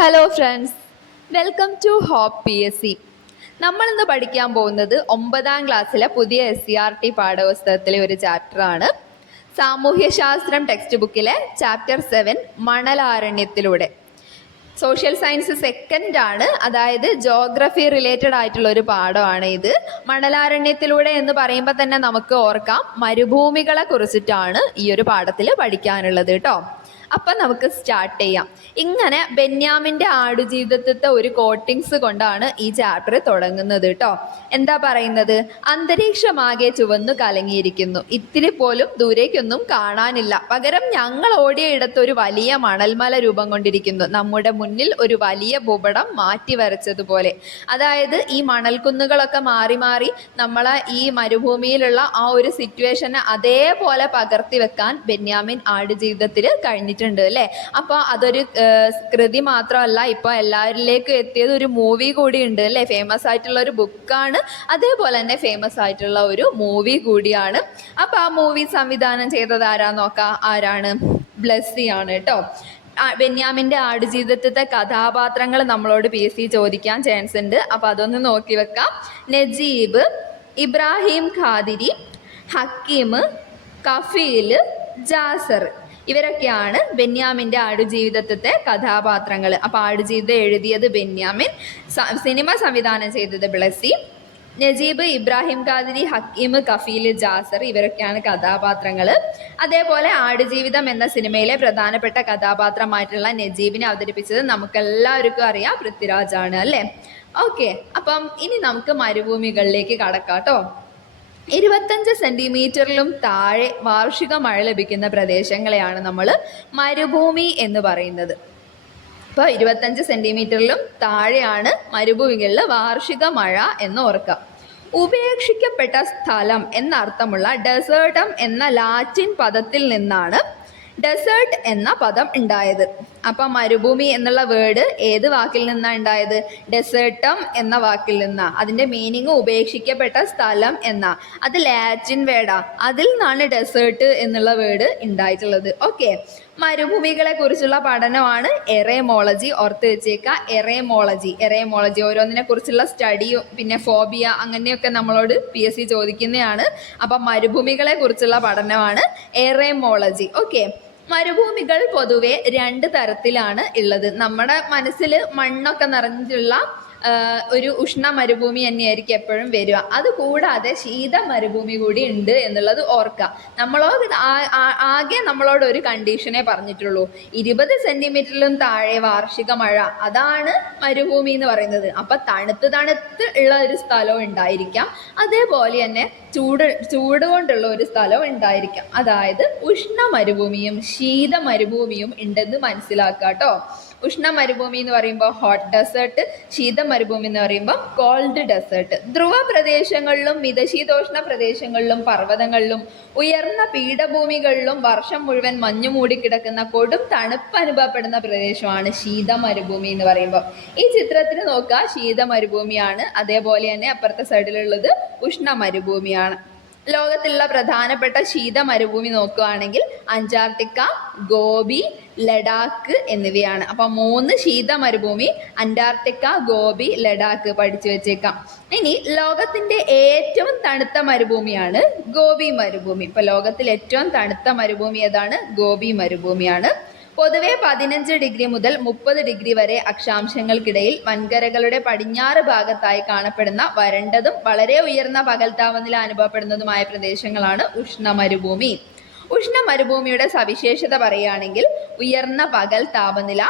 Hello friends, welcome to hope PSC. നമ്മളിന്ന് പഠിക്കാൻ പോകുന്നത് 9ാം ക്ലാസ്സിലെ പുതിയ SCERT പാഠപുസ്തകത്തിലെ ഒരു ചാപ്റ്ററാണ്. സാമൂഹ്യശാസ്ത്രം ടെക്സ്റ്റ് ബുക്കിലെ ചാപ്റ്റർ 7 മണലാരണ്യത്തിലൂടെ. സോഷ്യൽ സയൻസ് സെക്കൻഡ് ആണ്, അതായത് ജോഗ്രഫി റിലേറ്റഡ് ആയിട്ടുള്ള ഒരു പാഠമാണ് ഇത്. മണലാരണ്യത്തിലൂടെ എന്ന് പറയുമ്പോൾ തന്നെ നമുക്ക് ഓർക്കാം മരുഭൂമികളെ കുറിച്ചിട്ടാണ് ഈ ഒരു പാഠത്തിൽ പഠിക്കാനുള്ളത് കേട്ടോ. അപ്പം നമുക്ക് സ്റ്റാർട്ട് ചെയ്യാം. ഇങ്ങനെ ബെന്യാമിൻ്റെ ആടുജീവിതത്തെ ഒരു കോട്ടിങ്സ് കൊണ്ടാണ് ഈ ചാപ്റ്റർ തുടങ്ങുന്നത് കേട്ടോ. എന്താ പറയുന്നത്? അന്തരീക്ഷമാകെ ചുവന്നു കലങ്ങിയിരിക്കുന്നു, ഇത്തിരി പോലും ദൂരേക്കൊന്നും കാണാനില്ല. പകരം ഞങ്ങൾ ഓടിയ ഇടത്ത് ഒരു വലിയ മണൽമല രൂപം കൊണ്ടിരിക്കുന്നു, നമ്മുടെ മുന്നിൽ ഒരു വലിയ ഭൂപടം മാറ്റി വരച്ചതുപോലെ. അതായത് ഈ മണൽക്കുന്നുകളൊക്കെ മാറി മാറി നമ്മളെ ഈ മരുഭൂമിയിലുള്ള ആ ഒരു സിറ്റുവേഷനെ അതേപോലെ പകർത്തി വെക്കാൻ ബെന്യാമിൻ ആടുജീവിതത്തിൽ കഴിഞ്ഞിട്ടുണ്ട് അല്ലേ. അപ്പോൾ അതൊരു കൃതി മാത്രമല്ല, ഇപ്പോൾ എല്ലാവരിലേക്കും എത്തിയത് ഒരു മൂവി കൂടി ഉണ്ട് അല്ലേ. ഫേമസ് ആയിട്ടുള്ള ഒരു ബുക്കാണ്, അതേപോലെ തന്നെ ഫേമസ് ആയിട്ടുള്ള ഒരു മൂവി കൂടിയാണ്. അപ്പോൾ ആ മൂവി സംവിധാനം ചെയ്തത് ആരാന്ന് നോക്കാം. ആരാണ്? ബ്ലെസ്സി ആണ് കേട്ടോ. ബെന്യാമിൻ്റെ ആടുജീവിതത്തെ കഥാപാത്രങ്ങൾ നമ്മളോട് PSC ചോദിക്കാൻ ചാൻസ് ഉണ്ട്, അപ്പോൾ അതൊന്ന് നോക്കി വെക്കാം. നജീബ്, ഇബ്രാഹിം ഖാദിരി, ഹക്കീം, കഫീൽ, ജാസർ, ഇവരൊക്കെയാണ് ബെന്യാമിൻ്റെ ആടുജീവിതത്തെ കഥാപാത്രങ്ങൾ. അപ്പോൾ ആടുജീവിതം എഴുതിയത് ബെന്യാമിൻ, സിനിമ സംവിധാനം ചെയ്തത് ബ്ലെസ്സി. നജീബ്, ഇബ്രാഹിം ഖാദിരി, ഹക്കീം, കഫീൽ, ജാസർ ഇവരൊക്കെയാണ് കഥാപാത്രങ്ങൾ. അതേപോലെ ആടുജീവിതം എന്ന സിനിമയിലെ പ്രധാനപ്പെട്ട കഥാപാത്രമായിട്ടുള്ള നജീബിനെ അവതരിപ്പിച്ചത് നമുക്കെല്ലാവർക്കും അറിയാം, പൃഥ്വിരാജാണ് അല്ലേ. ഓക്കെ, അപ്പം ഇനി നമുക്ക് മരുഭൂമികളിലേക്ക് കടക്കാം കേട്ടോ. 25 സെൻറ്റിമീറ്ററിലും താഴെ വാർഷിക മഴ ലഭിക്കുന്ന പ്രദേശങ്ങളെയാണ് നമ്മൾ മരുഭൂമി എന്ന് പറയുന്നത്. അപ്പോൾ 25 സെൻറ്റിമീറ്ററിലും താഴെയാണ് മരുഭൂമികളിൽ വാർഷിക മഴ എന്ന് ഓർക്കാം. ഉപേക്ഷിക്കപ്പെട്ട സ്ഥലം എന്നർത്ഥമുള്ള ഡെസേർട്ടം എന്ന ലാറ്റിൻ പദത്തിൽ നിന്നാണ് ഡെസേർട്ട് എന്ന പദം ഉണ്ടായത്. അപ്പം മരുഭൂമി എന്നുള്ള വേർഡ് ഏത് വാക്കിൽ നിന്നാണ് ഉണ്ടായത്? ഡെസേർട്ടം എന്ന വാക്കിൽ നിന്നാണ്. അതിൻ്റെ മീനിങ് ഉപേക്ഷിക്കപ്പെട്ട സ്ഥലം എന്നാ. അത് ലാറ്റിൻ വേർഡാ, അതിൽ നിന്നാണ് ഡെസേർട്ട് എന്നുള്ള വേർഡ് ഉണ്ടായിട്ടുള്ളത്. ഓക്കെ, മരുഭൂമികളെ കുറിച്ചുള്ള പഠനമാണ് എറേമോളജി. ഓർത്ത് വെച്ചേക്കുക, എറേമോളജി ഓരോന്നിനെ കുറിച്ചുള്ള സ്റ്റഡിയും പിന്നെ ഫോബിയ അങ്ങനെയൊക്കെ നമ്മളോട് PSC ചോദിക്കുന്നതാണ്. അപ്പം മരുഭൂമികളെ കുറിച്ചുള്ള പഠനമാണ് എറേമോളജി. ഓക്കെ, മരുഭൂമികൾ പൊതുവെ 2 തരത്തിലാണ് ഉള്ളത്. നമ്മുടെ മനസ്സിൽ മണ്ണൊക്കെ നിറഞ്ഞിട്ടുള്ള ഒരു ഉഷ്ണ മരുഭൂമി തന്നെയായിരിക്കും എപ്പോഴും വരിക. അതുകൂടാതെ ശീത മരുഭൂമി കൂടി ഉണ്ട് എന്നുള്ളത് ഓർക്കുക. ആകെ നമ്മളോട് ഒരു കണ്ടീഷനെ പറഞ്ഞിട്ടുള്ളൂ, 20 സെൻറ്റിമീറ്ററിലും താഴെ വാർഷിക മഴ, അതാണ് മരുഭൂമി എന്ന് പറയുന്നത്. അപ്പം തണുത്ത് ഉള്ള ഒരു സ്ഥലവും ഉണ്ടായിരിക്കാം, അതേപോലെ തന്നെ ചൂട് കൊണ്ടുള്ള ഒരു സ്ഥലവും ഉണ്ടായിരിക്കാം. അതായത് ഉഷ്ണ മരുഭൂമിയും ശീത മരുഭൂമിയും ഉണ്ടെന്ന് മനസ്സിലാക്കുക കേട്ടോ. ഉഷ്ണ മരുഭൂമി എന്ന് പറയുമ്പോൾ ഹോട്ട് ഡെസേർട്ട്, ശീത മരുഭൂമി എന്ന് പറയുമ്പോൾ കോൾഡ് ഡെസേർട്ട്. ധ്രുവ പ്രദേശങ്ങളിലും മിതശീതോഷ്ണ പ്രദേശങ്ങളിലും പർവ്വതങ്ങളിലും ഉയർന്ന പീഠഭൂമികളിലും വർഷം മുഴുവൻ മഞ്ഞു മൂടിക്കിടക്കുന്ന കൊടും തണുപ്പ് അനുഭവപ്പെടുന്ന പ്രദേശമാണ് ശീത മരുഭൂമി എന്ന് പറയുമ്പോൾ. ഈ ചിത്രത്തിൽ നോക്കുക, ശീത മരുഭൂമിയാണ്. അതേപോലെ തന്നെ അപ്പുറത്തെ സൈഡിലുള്ളത് ഉഷ്ണ മരുഭൂമിയാണ്. ലോകത്തിലുള്ള പ്രധാനപ്പെട്ട ശീത മരുഭൂമി നോക്കുകയാണെങ്കിൽ അന്റാർട്ടിക്ക, ഗോബി, ലഡാക്ക് എന്നിവയാണ്. അപ്പം 3 ശീത മരുഭൂമി, അന്റാർട്ടിക്ക, ഗോബി, ലഡാക്ക് പഠിച്ചു വെച്ചേക്കാം. ഇനി ലോകത്തിൻ്റെ ഏറ്റവും തണുത്ത മരുഭൂമിയാണ് ഗോബി മരുഭൂമി. ഇപ്പം ലോകത്തിൽ ഏറ്റവും തണുത്ത മരുഭൂമി ഏതാണ്? ഗോബി മരുഭൂമിയാണ്. പൊതുവെ 15 ഡിഗ്രി മുതൽ 30 ഡിഗ്രി വരെ അക്ഷാംശങ്ങൾക്കിടയിൽ വൻകരകളുടെ പടിഞ്ഞാറ് ഭാഗത്തായി കാണപ്പെടുന്ന വരണ്ടതും വളരെ ഉയർന്ന പകൽ താപനില അനുഭവപ്പെടുന്നതുമായ പ്രദേശങ്ങളാണ് ഉഷ്ണ മരുഭൂമി. ഉഷ്ണ മരുഭൂമിയുടെ സവിശേഷത പറയുകയാണെങ്കിൽ ഉയർന്ന പകൽ താപനില,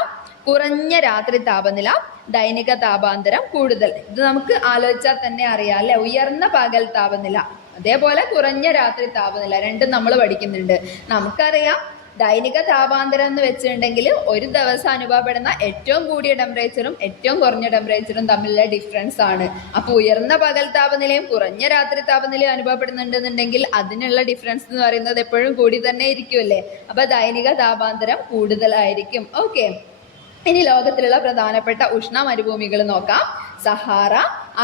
കുറഞ്ഞ രാത്രി താപനില, ദൈനിക താപാന്തരം കൂടുതൽ. ഇത് നമുക്ക് ആലോചിച്ചാൽ തന്നെ അറിയാം അല്ലെ. ഉയർന്ന പകൽ താപനില, അതേപോലെ കുറഞ്ഞ രാത്രി താപനില, രണ്ടും നമ്മൾ പഠിക്കുന്നുണ്ട്. നമുക്കറിയാം ദൈനിക താപാന്തരം എന്ന് വെച്ചിട്ടുണ്ടെങ്കിൽ ഒരു ദിവസം അനുഭവപ്പെടുന്ന ഏറ്റവും കൂടിയ ടെമ്പറേച്ചറും ഏറ്റവും കുറഞ്ഞ ടെമ്പറേച്ചറും തമ്മിലുള്ള ഡിഫറൻസ് ആണ്. അപ്പോൾ ഉയർന്ന പകൽ താപനിലയും കുറഞ്ഞ രാത്രി താപനിലയും അനുഭവപ്പെടുന്നുണ്ടെന്നുണ്ടെങ്കിൽ അതിനുള്ള ഡിഫറൻസ് എന്ന് പറയുന്നത് എപ്പോഴും കൂടി തന്നെ ഇരിക്കുമല്ലേ. അപ്പോൾ ദൈനിക താപാന്തരം കൂടുതലായിരിക്കും. ഓക്കെ, ഇനി ലോകത്തിലുള്ള പ്രധാനപ്പെട്ട ഉഷ്ണ മരുഭൂമികൾ നോക്കാം. സഹാറ,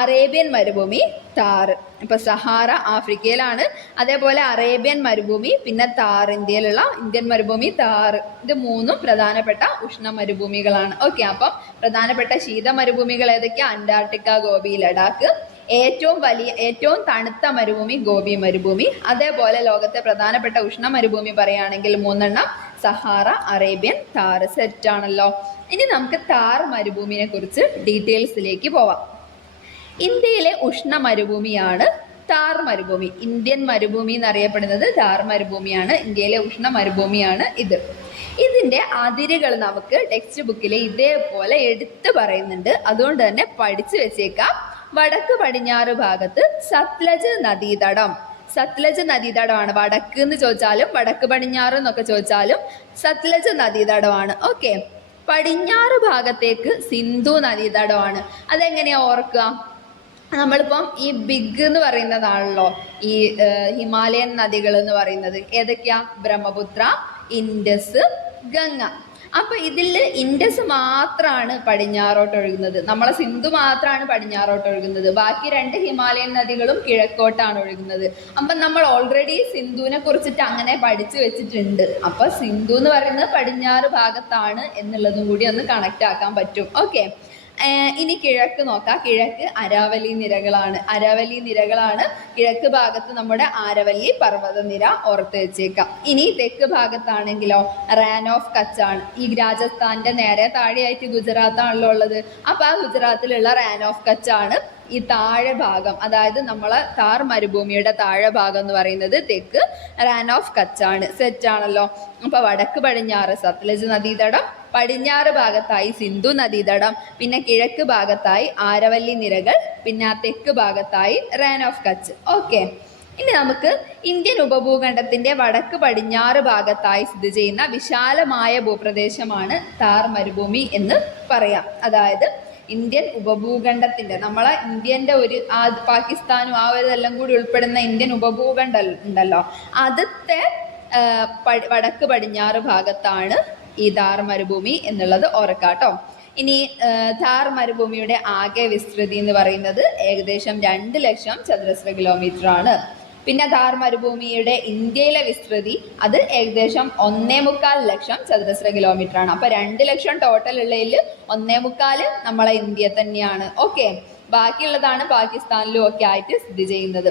അറേബ്യൻ മരുഭൂമി, താർ. ഇപ്പൊ സഹാറ ആഫ്രിക്കയിലാണ്, അതേപോലെ അറേബ്യൻ മരുഭൂമി, പിന്നെ താർ ഇന്ത്യയിലുള്ള ഇന്ത്യൻ മരുഭൂമി, താർ. ഇത് മൂന്നും പ്രധാനപ്പെട്ട ഉഷ്ണ മരുഭൂമികളാണ്. ഓക്കെ, അപ്പം പ്രധാനപ്പെട്ട ശീത മരുഭൂമികൾ ഏതൊക്കെയാ? അന്റാർട്ടിക്ക, ഗോബി, ലഡാക്ക്. ഏറ്റവും തണുത്ത മരുഭൂമി ഗോബി മരുഭൂമി. അതേപോലെ ലോകത്തെ പ്രധാനപ്പെട്ട ഉഷ്ണ മരുഭൂമി പറയുകയാണെങ്കിൽ 3 സഹാറ, അറേബ്യൻ, താർ. സെറ്റ് ആണല്ലോ. ഇനി നമുക്ക് താർ മരുഭൂമിയെ കുറിച്ച് ഡീറ്റെയിൽസിലേക്ക് പോവാം. ഇന്ത്യയിലെ ഉഷ്ണ മരുഭൂമിയാണ് താർ മരുഭൂമി. ഇന്ത്യൻ മരുഭൂമി എന്നറിയപ്പെടുന്നത് താർ മരുഭൂമിയാണ്. ഇന്ത്യയിലെ ഉഷ്ണ മരുഭൂമിയാണ് ഇത്. ഇതിന്റെ അതിരുകൾ നമുക്ക് ടെക്സ്റ്റ് ബുക്കിൽ ഇതേപോലെ എടുത്തു പറയുന്നുണ്ട്, അതുകൊണ്ട് തന്നെ പഠിച്ചു വെച്ചേക്കാം. വടക്ക് പടിഞ്ഞാറ് ഭാഗത്ത് സത്ലജ് നദീതടം. സത്ലജ് നദീതടമാണ്. വടക്ക് എന്ന് ചോദിച്ചാലും വടക്ക് പടിഞ്ഞാറ് എന്നൊക്കെ ചോദിച്ചാലും സത്ലജ് നദീതടമാണ്. ഓക്കെ, പടിഞ്ഞാറ് ഭാഗത്തേക്ക് സിന്ധു നദീതടമാണ്. അതെങ്ങനെയാ ഓർക്കുക? നമ്മളിപ്പം ഈ ബിഗ് എന്ന് പറയുന്നതാണല്ലോ ഈ ഹിമാലയൻ നദികൾ എന്ന് പറയുന്നത്. ഏതൊക്കെയാ? ബ്രഹ്മപുത്ര, ഇൻഡസ്, ഗംഗ. അപ്പൊ ഇതിൽ ഇൻഡസ് മാത്രമാണ് പടിഞ്ഞാറോട്ട് ഒഴുകുന്നത്, നമ്മളെ സിന്ധു മാത്രമാണ് പടിഞ്ഞാറോട്ട് ഒഴുകുന്നത്. ബാക്കി 2 ഹിമാലയൻ നദികളും കിഴക്കോട്ടാണ് ഒഴുകുന്നത്. അപ്പൊ നമ്മൾ ഓൾറെഡി സിന്ധുവിനെ കുറിച്ചിട്ട് അങ്ങനെ പഠിച്ചു വെച്ചിട്ടുണ്ട്. അപ്പൊ സിന്ധു എന്ന് പറയുന്നത് പടിഞ്ഞാറ് ഭാഗത്താണ് എന്നുള്ളതും കൂടി ഒന്ന് കണക്ട് ആക്കാൻ പറ്റും. ഓക്കെ, ഇനി കിഴക്ക് നോക്കാം. കിഴക്ക് അരാവലി നിരകളാണ്. അരാവലി നിരകളാണ് കിഴക്ക് ഭാഗത്ത് നമ്മുടെ ആരവല്ലി പർവ്വതനിര ഓർത്ത് വെച്ചേക്കാം. ഇനി തെക്ക് ഭാഗത്താണെങ്കിലോ റാൻ ഓഫ് കച്ച് ആണ്. ഈ രാജസ്ഥാന്റെ നേരെ താഴെയായിട്ട് ഗുജറാത്താണല്ലോ ഉള്ളത്. അപ്പൊ ആ ഗുജറാത്തിലുള്ള റാൻ ഓഫ് കച്ച് ആണ് ഈ താഴെ ഭാഗം. അതായത് നമ്മളെ താർ മരുഭൂമിയുടെ താഴെ ഭാഗം എന്ന് പറയുന്നത് തെക്ക് റാൻ ഓഫ് കച്ച് ആണ്. സെറ്റ് ആണല്ലോ. അപ്പൊ വടക്ക് പടിഞ്ഞാറ് സത്ലജ് നദീതടം, പടിഞ്ഞാറ് ഭാഗത്തായി സിന്ധു നദീതടം, പിന്നെ കിഴക്ക് ഭാഗത്തായി ആരവല്ലി നിരകൾ, പിന്നെ തെക്ക് ഭാഗത്തായി റാൻ ഓഫ് കച്ച്. ഓക്കെ, ഇനി നമുക്ക് ഇന്ത്യൻ ഉപഭൂഖണ്ഡത്തിന്റെ വടക്ക് പടിഞ്ഞാറ് ഭാഗത്തായി സ്ഥിതി ചെയ്യുന്ന വിശാലമായ ഭൂപ്രദേശമാണ് താർ മരുഭൂമി എന്ന് പറയാം. അതായത് ഇന്ത്യൻ ഉപഭൂഖണ്ഡത്തിന്റെ, നമ്മളെ ഇന്ത്യന്റെ ഒരു പാകിസ്ഥാനും ആ ഒരു എല്ലാം കൂടി ഉൾപ്പെടുന്ന ഇന്ത്യൻ ഉപഭൂഖണ്ഡം ഉണ്ടല്ലോ, അതിന്റെ വടക്ക് പടിഞ്ഞാറ് ഭാഗത്താണ് ഈ താർ മരുഭൂമി എന്നുള്ളത് ഓർക്കാട്ടോ. ഇനി താർ മരുഭൂമിയുടെ ആകെ വിസ്തൃതി എന്ന് പറയുന്നത് ഏകദേശം 2 ലക്ഷം ചതുരശ്ര കിലോമീറ്റർ ആണ്. പിന്നെ താർ മരുഭൂമിയുടെ ഇന്ത്യയിലെ വിസ്തൃതി അത് ഏകദേശം 1.25 ലക്ഷം ചതുരശ്ര കിലോമീറ്റർ ആണ്. അപ്പൊ 2 ലക്ഷം ടോട്ടൽ ഉള്ളതിൽ 1.25 നമ്മളെ ഇന്ത്യ തന്നെയാണ്. ഓക്കെ, ബാക്കിയുള്ളതാണ് പാകിസ്ഥാനിലും ഒക്കെ ആയിട്ട് സ്ഥിതി ചെയ്യുന്നത്.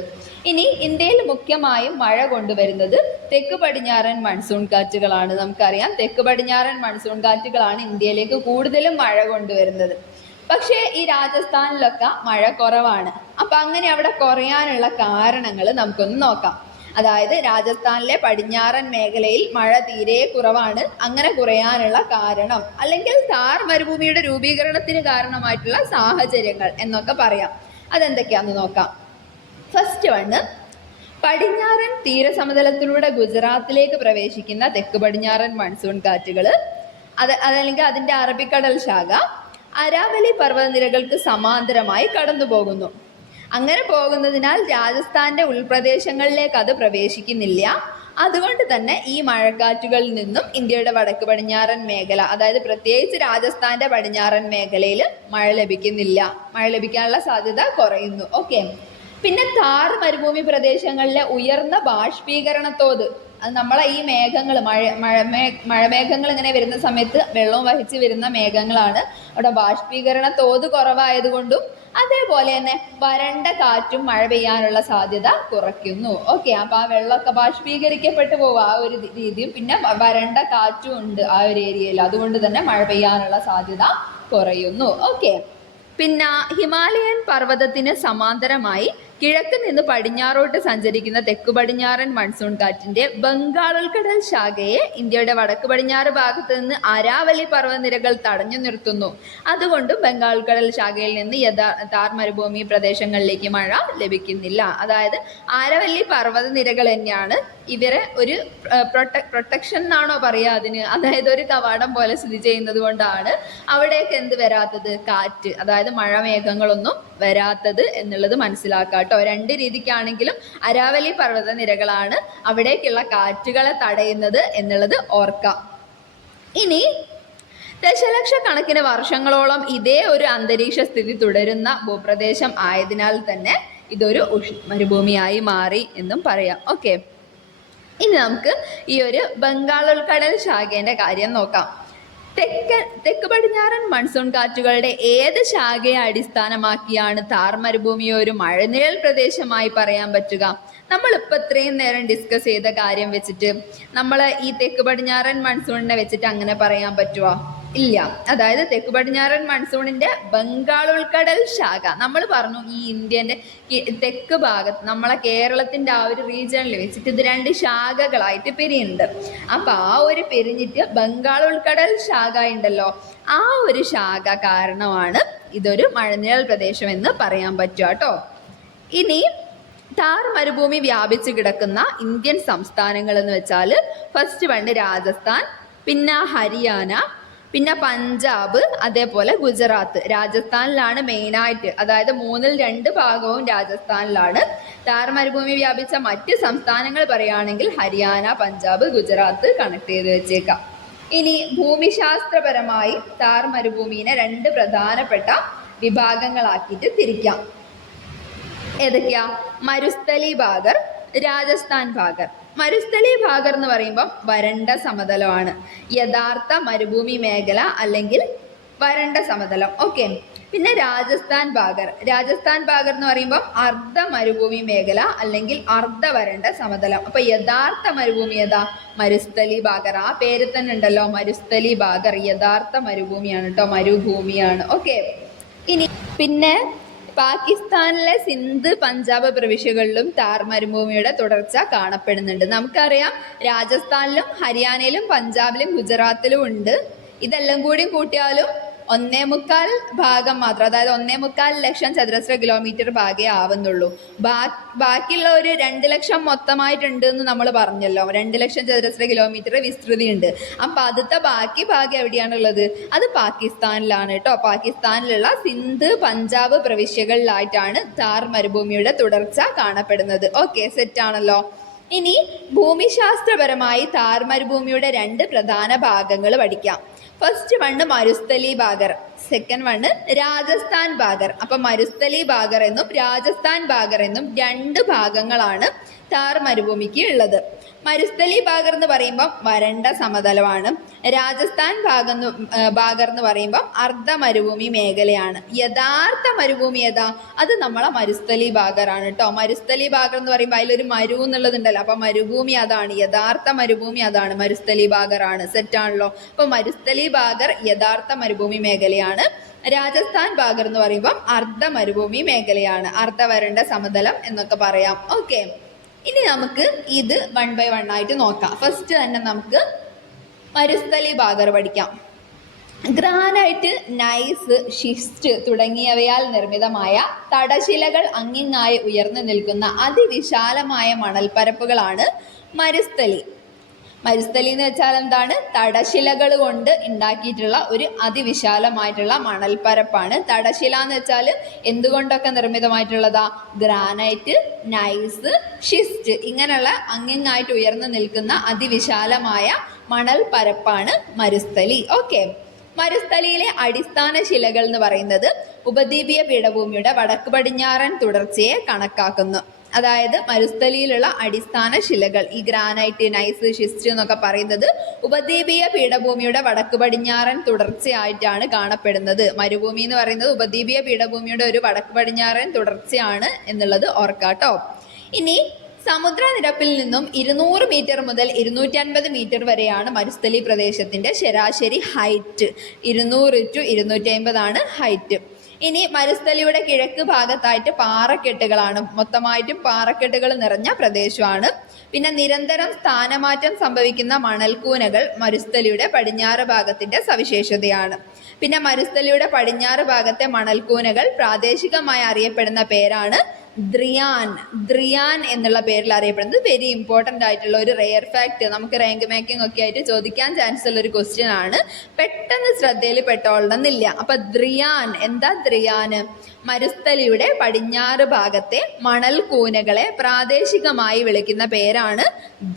ഇനി ഇന്ത്യയിൽ മുഖ്യമായും മഴ കൊണ്ടുവരുന്നത് തെക്ക് പടിഞ്ഞാറൻ മൺസൂൺ കാറ്റുകളാണ്. നമുക്കറിയാം, തെക്ക് പടിഞ്ഞാറൻ മൺസൂൺ കാറ്റുകളാണ് ഇന്ത്യയിലേക്ക് കൂടുതലും മഴ കൊണ്ടുവരുന്നത്. പക്ഷേ ഈ രാജസ്ഥാനിലൊക്കെ മഴ കുറവാണ്. അപ്പൊ അങ്ങനെ അവിടെ കുറയാനുള്ള കാരണങ്ങൾ നമുക്കൊന്ന് നോക്കാം. അതായത് രാജസ്ഥാനിലെ പടിഞ്ഞാറൻ മേഖലയിൽ മഴ തീരെ കുറവാണ്. അങ്ങനെ കുറയാനുള്ള കാരണം, അല്ലെങ്കിൽ താർ മരുഭൂമിയുടെ രൂപീകരണത്തിന് കാരണമായിട്ടുള്ള സാഹചര്യങ്ങൾ എന്നൊക്കെ പറയാം. അതെന്തൊക്കെയാന്ന് നോക്കാം. ഫസ്റ്റ് വണ്, പടിഞ്ഞാറൻ തീരസമതലത്തിലൂടെ ഗുജറാത്തിലേക്ക് പ്രവേശിക്കുന്ന തെക്ക് പടിഞ്ഞാറൻ മൺസൂൺ കാറ്റുകൾ, അതല്ലെങ്കിൽ അതിന്റെ അറബിക്കടൽ ശാഖ അരാവലി പർവ്വതനിരകൾക്ക് സമാന്തരമായി കടന്നു പോകുന്നു. അങ്ങനെ പോകുന്നതിനാൽ രാജസ്ഥാന്റെ ഉൾപ്രദേശങ്ങളിലേക്ക് അത് പ്രവേശിക്കുന്നില്ല. അതുകൊണ്ട് തന്നെ ഈ മഴക്കാറ്റുകളിൽ നിന്നും ഇന്ത്യയുടെ വടക്ക് പടിഞ്ഞാറൻ മേഖല, അതായത് പ്രത്യേകിച്ച് രാജസ്ഥാന്റെ പടിഞ്ഞാറൻ മേഖലയിൽ മഴ ലഭിക്കുന്നില്ല. മഴ ലഭിക്കാനുള്ള സാധ്യത കുറയുന്നു. ഓക്കെ, പിന്നെ താർ മരുഭൂമി പ്രദേശങ്ങളിലെ ഉയർന്ന ബാഷ്പീകരണ തോത്, അത് നമ്മളെ ഈ മേഘങ്ങൾ മഴമേഘങ്ങൾ ഇങ്ങനെ വരുന്ന സമയത്ത് വെള്ളവും വഹിച്ച് വരുന്ന മേഘങ്ങളാണ്. അവിടെ ബാഷ്പീകരണ തോത് കുറവായതുകൊണ്ടും അതേപോലെ തന്നെ വരണ്ട കാറ്റും മഴ പെയ്യാനുള്ള സാധ്യത കുറയ്ക്കുന്നു. ഓക്കെ, അപ്പൊ ആ വെള്ളമൊക്കെ ബാഷ്പീകരിക്കപ്പെട്ടു പോകും ആ ഒരു രീതിയും, പിന്നെ വരണ്ട കാറ്റും ഉണ്ട് ആ ഒരു ഏരിയയിൽ. അതുകൊണ്ട് തന്നെ മഴ പെയ്യാനുള്ള സാധ്യത കുറയുന്നു. ഓക്കെ, പിന്നെ ഹിമാലയൻ പർവ്വതത്തിന് സമാന്തരമായി കിഴക്ക് നിന്ന് പടിഞ്ഞാറോട്ട് സഞ്ചരിക്കുന്ന തെക്കു പടിഞ്ഞാറൻ മൺസൂൺ കാറ്റിന്റെ ബംഗാൾ ഉൾക്കടൽ ശാഖയെ ഇന്ത്യയുടെ വടക്ക് പടിഞ്ഞാറ് ഭാഗത്ത് നിന്ന് അരാവലി പർവ്വതനിരകൾ തടഞ്ഞു നിർത്തുന്നു. അതുകൊണ്ടും ബംഗാൾ ഉൾക്കടൽ ശാഖയിൽ നിന്ന് താർ മരുഭൂമി പ്രദേശങ്ങളിലേക്ക് മഴ ലഭിക്കുന്നില്ല. അതായത് ആരവല്ലി പർവ്വതനിരകൾ തന്നെയാണ് ഇവരെ ഒരു പ്രൊട്ടക്ഷൻ എന്നാണോ പറയുക അതിന്, അതായത് ഒരു കവാടം പോലെ സ്ഥിതി ചെയ്യുന്നത് കൊണ്ടാണ് അവിടേക്ക് എന്ത് വരാത്തത്, കാറ്റ്, അതായത് മഴമേഘങ്ങളൊന്നും വരാത്തത് എന്നുള്ളത് മനസ്സിലാക്കാം കേട്ടോ. 2 രീതിക്കാണെങ്കിലും അരാവലി പർവ്വതനിരകളാണ് അവിടേക്കുള്ള കാറ്റുകളെ തടയുന്നത് എന്നുള്ളത് ഓർക്കാം. ഇനി ദശലക്ഷക്കണക്കിന് വർഷങ്ങളോളം ഇതേ ഒരു അന്തരീക്ഷ സ്ഥിതി തുടരുന്ന ഭൂപ്രദേശം ആയതിനാൽ തന്നെ ഇതൊരു മരുഭൂമിയായി മാറി എന്നും പറയാം. ഓക്കെ, ഇനി നമുക്ക് ഈ ഒരു ബംഗാൾ ഉൾക്കടൽ ശാഖേന്റെ കാര്യം നോക്കാം. തെക്ക് പടിഞ്ഞാറൻ മൺസൂൺ കാറ്റുകളുടെ ഏത് ശാഖയെ അടിസ്ഥാനമാക്കിയാണ് താർ മരുഭൂമിയെ ഒരു മഴനിഴൽ പ്രദേശമായി പറയാൻ പറ്റുക? നമ്മളിപ്പോൾ ഇത്രയും നേരം ഡിസ്കസ് ചെയ്ത കാര്യം വെച്ചിട്ട് നമ്മൾ ഈ തെക്ക് പടിഞ്ഞാറൻ മൺസൂണിനെ വെച്ചിട്ട് അങ്ങനെ പറയാൻ പറ്റുമോ? ഇല്ല. അതായത് തെക്ക് പടിഞ്ഞാറൻ മൺസൂണിന്റെ ബംഗാൾ ഉൾക്കടൽ ശാഖ നമ്മൾ പറഞ്ഞു ഈ ഇന്ത്യന്റെ തെക്ക് ഭാഗത്ത് നമ്മളെ കേരളത്തിന്റെ ആ ഒരു റീജിയണിൽ വെച്ചിട്ട് ഇത് 2 ശാഖകളായിട്ട് പിരിയുന്നുണ്ട്. അപ്പൊ ആ ഒരു പിരിഞ്ഞിട്ട് ബംഗാൾ ഉൾക്കടൽ ശാഖ ഉണ്ടല്ലോ, ആ ഒരു ശാഖ കാരണമാണ് ഇതൊരു മഴനിഴൽ പ്രദേശം എന്ന് പറയാൻ പറ്റുക കേട്ടോ. ഇനി താർ മരുഭൂമി വ്യാപിച്ചു കിടക്കുന്ന ഇന്ത്യൻ സംസ്ഥാനങ്ങൾ എന്ന് വെച്ചാൽ ഫസ്റ്റ് വൺ രാജസ്ഥാൻ, പിന്നെ ഹരിയാന, പിന്നെ പഞ്ചാബ്, അതേപോലെ ഗുജറാത്ത്. രാജസ്ഥാനിലാണ് മെയിനായിട്ട്, അതായത് 2/3 ഭാഗവും രാജസ്ഥാനിലാണ്. താർ മരുഭൂമി വ്യാപിച്ച മറ്റ് സംസ്ഥാനങ്ങൾ പറയുകയാണെങ്കിൽ ഹരിയാന, പഞ്ചാബ്, ഗുജറാത്ത് കണക്ട് ചെയ്ത് വെച്ചേക്കാം. ഇനി ഭൂമിശാസ്ത്രപരമായി താർ മരുഭൂമിനെ 2 പ്രധാനപ്പെട്ട വിഭാഗങ്ങളാക്കിയിട്ട് തിരിക്കാം. ഏതൊക്കെയാ? മരുസ്ഥലി ഭാഗർ, രാജസ്ഥാൻ ഭാഗർ. മരുസ്ഥലി ഭാഗർ എന്ന് പറയുമ്പോൾ വരണ്ട സമതലമാണ്, യഥാർത്ഥ മരുഭൂമി മേഖല അല്ലെങ്കിൽ വരണ്ട സമതലം. ഓക്കെ, പിന്നെ രാജസ്ഥാൻ ഭാഗർ. രാജസ്ഥാൻ ഭാഗർ എന്ന് പറയുമ്പോൾ അർദ്ധ മരുഭൂമി മേഖല അല്ലെങ്കിൽ അർദ്ധ വരണ്ട സമതലം. അപ്പൊ യഥാർത്ഥ മരുഭൂമി ഏതാ? മരുസ്ഥലി ഭാഗർ. ആ പേര് തന്നെ ഉണ്ടല്ലോ, മരുസ്ഥലി ഭാഗർ. യഥാർത്ഥ മരുഭൂമിയാണ് കേട്ടോ, മരുഭൂമിയാണ്. ഓക്കെ, ഇനി പിന്നെ പാകിസ്ഥാനിലെ സിന്ധ്, പഞ്ചാബ് പ്രവിശ്യകളിലും താർ മരുഭൂമിയുടെ തുടർച്ച കാണപ്പെടുന്നുണ്ട്. നമുക്കറിയാം രാജസ്ഥാനിലും ഹരിയാനയിലും പഞ്ചാബിലും ഗുജറാത്തിലും ഉണ്ട്. ഇതെല്ലാം കൂടി കൂട്ടിയാലും 1.25 ഭാഗം മാത്രം, അതായത് 1.25 ലക്ഷം ചതുരശ്ര കിലോമീറ്റർ ഭാഗേ ആവുന്നുള്ളൂ. ബാക്കിയുള്ള ഒരു 2 ലക്ഷം മൊത്തമായിട്ടുണ്ട് എന്ന് നമ്മൾ പറഞ്ഞല്ലോ. 2 ലക്ഷം ചതുരശ്ര കിലോമീറ്റർ വിസ്തൃതി ഉണ്ട്. അപ്പം ആദ്യത്തെ ബാക്കി ഭാഗം എവിടെയാണുള്ളത്? അത് പാകിസ്ഥാനിലാണ് കേട്ടോ. പാകിസ്ഥാനിലുള്ള സിന്ധ്, പഞ്ചാബ് പ്രവിശ്യകളിലായിട്ടാണ് താർ മരുഭൂമിയുടെ തുടർച്ച കാണപ്പെടുന്നത്. ഓക്കെ, സെറ്റാണല്ലോ. ഇനി ഭൂമിശാസ്ത്രപരമായി താർ മരുഭൂമിയുടെ 2 പ്രധാന ഭാഗങ്ങൾ പഠിക്കാം. First one Marusthali Bagar, second one Rajasthan Bagar. അപ്പൊ മരുസ്ഥലി ഭാഗർ എന്നും രാജസ്ഥാൻ ഭാഗർ എന്നും 2 ഭാഗങ്ങളാണ് താർ മരുഭൂമിക്ക് ഉള്ളത്. മരുസ്ഥലി ഭാഗർ എന്ന് പറയുമ്പം വരണ്ട സമതലമാണ്. രാജസ്ഥാൻ ഭാഗർ എന്ന് പറയുമ്പം അർദ്ധ മരുഭൂമി മേഖലയാണ്. യഥാർത്ഥ മരുഭൂമി ഏതാ? അത് നമ്മളെ മരുസ്ഥലി ഭാഗറാണ് കേട്ടോ. മരുസ്ഥലി ഭാഗർ എന്ന് പറയുമ്പോൾ അതിലൊരു മരു എന്നുള്ളതുണ്ടല്ലോ, അപ്പൊ മരുഭൂമി അതാണ്, യഥാർത്ഥ മരുഭൂമി അതാണ്, മരുസ്ഥലി ഭാഗറാണ്. സെറ്റാണല്ലോ. അപ്പൊ മരുസ്ഥലി ഭാഗർ യഥാർത്ഥ മരുഭൂമി മേഖലയാണ്. രാജസ്ഥാൻ ഭാഗർ എന്ന് പറയുമ്പോൾ അർദ്ധ മരുഭൂമി മേഖലയാണ്, അർദ്ധ വരണ്ട സമതലം എന്നൊക്കെ പറയാം. ഓക്കെ, ഇനി നമുക്ക് ഇത് 1 by 1 ആയിട്ട് നോക്കാം. ഫസ്റ്റ് തന്നെ നമുക്ക് മരുസ്ഥലി ഭാഗർ പഠിക്കാം. ഗ്രാനൈറ്റ്, നൈസ്, ഷിസ്റ്റ് തുടങ്ങിയവയാൽ നിർമ്മിതമായ തടശിലകൾ അങ്ങിങ്ങായി ഉയർന്നു നിൽക്കുന്ന അതിവിശാലമായ മണൽപ്പരപ്പുകളാണ് മരുസ്ഥലി. മരുസ്ഥലി എന്ന് വെച്ചാൽ എന്താണ്? തടശിലകൾ കൊണ്ട് ഉണ്ടാക്കിയിട്ടുള്ള ഒരു അതിവിശാലമായിട്ടുള്ള മണൽപ്പരപ്പാണ്. തടശില എന്ന് വെച്ചാൽ എന്തുകൊണ്ടൊക്കെ നിർമ്മിതമായിട്ടുള്ളതാ? ഗ്രാനൈറ്റ്, നൈസ്, ഷിസ്റ്റ് ഇങ്ങനെയുള്ള അങ്ങിങ്ങായിട്ട് ഉയർന്നു നിൽക്കുന്ന അതിവിശാലമായ മണൽപ്പരപ്പാണ് മരുസ്ഥലി. ഓക്കെ, മരുസ്ഥലിയിലെ അടിസ്ഥാന ശിലകൾ എന്ന് പറയുന്നത് ഉപദ്വീപീയ പീഠഭൂമിയുടെ വടക്ക് പടിഞ്ഞാറൻ തുടർച്ചയെ കണക്കാക്കുന്നു. അതായത് മരുസ്ഥലിയിലുള്ള അടിസ്ഥാന ശിലകൾ, ഈ ഗ്രാനൈറ്റ്, നൈസ്, ഷിസ്റ്റ് എന്നൊക്കെ പറയുന്നത് ഉപദ്വീപീയ പീഠഭൂമിയുടെ വടക്ക് പടിഞ്ഞാറൻ തുടർച്ചയായിട്ടാണ് കാണപ്പെടുന്നത്. മരുഭൂമി എന്ന് പറയുന്നത് ഉപദ്വീപീയ പീഠഭൂമിയുടെ ഒരു വടക്ക് പടിഞ്ഞാറൻ തുടർച്ചയാണ് എന്നുള്ളത് ഓർക്കാട്ടോ. ഇനി സമുദ്രനിരപ്പിൽ നിന്നും 200 മീറ്റർ മുതൽ 250 മീറ്റർ വരെയാണ് മരുസ്ഥലി പ്രദേശത്തിന്റെ ശരാശരി ഹൈറ്റ്. 200 to 250 ആണ് ഹൈറ്റ്. ഇനി മരുസ്ഥലിയുടെ കിഴക്ക് ഭാഗത്തായിട്ട് പാറക്കെട്ടുകളാണ്, മൊത്തമായിട്ടും പാറക്കെട്ടുകൾ നിറഞ്ഞ പ്രദേശമാണ്. പിന്നെ നിരന്തരം സ്ഥാനമാറ്റം സംഭവിക്കുന്ന മണൽക്കൂനകൾ മരുസ്ഥലിയുടെ പടിഞ്ഞാറ് ഭാഗത്തിന്റെ സവിശേഷതയാണ്. പിന്നെ മരുസ്ഥലിയുടെ പടിഞ്ഞാറ് ഭാഗത്തെ മണൽക്കൂനകൾ പ്രാദേശികമായി അറിയപ്പെടുന്ന പേരാണ് ദ്രിയാൻ എന്നുള്ള പേരിൽ അറിയപ്പെടുന്നത്. വെരി ഇമ്പോർട്ടൻ്റ് ആയിട്ടുള്ള ഒരു റെയർ ഫാക്ട്, നമുക്ക് റാങ്ക് മേക്കിംഗ് ഒക്കെ ആയിട്ട് ചോദിക്കാൻ ചാൻസ് ഉള്ള ഒരു ക്വസ്റ്റ്യൻ ആണ്. പെട്ടെന്ന് ശ്രദ്ധയിൽ പെട്ടോളണമെന്നില്ല. അപ്പൊ ദ്രിയാൻ എന്താ? ദ്രിയാൻ മരുസ്ഥലിയുടെ പടിഞ്ഞാറ് ഭാഗത്തെ മണൽ കൂനകളെ പ്രാദേശികമായി വിളിക്കുന്ന പേരാണ്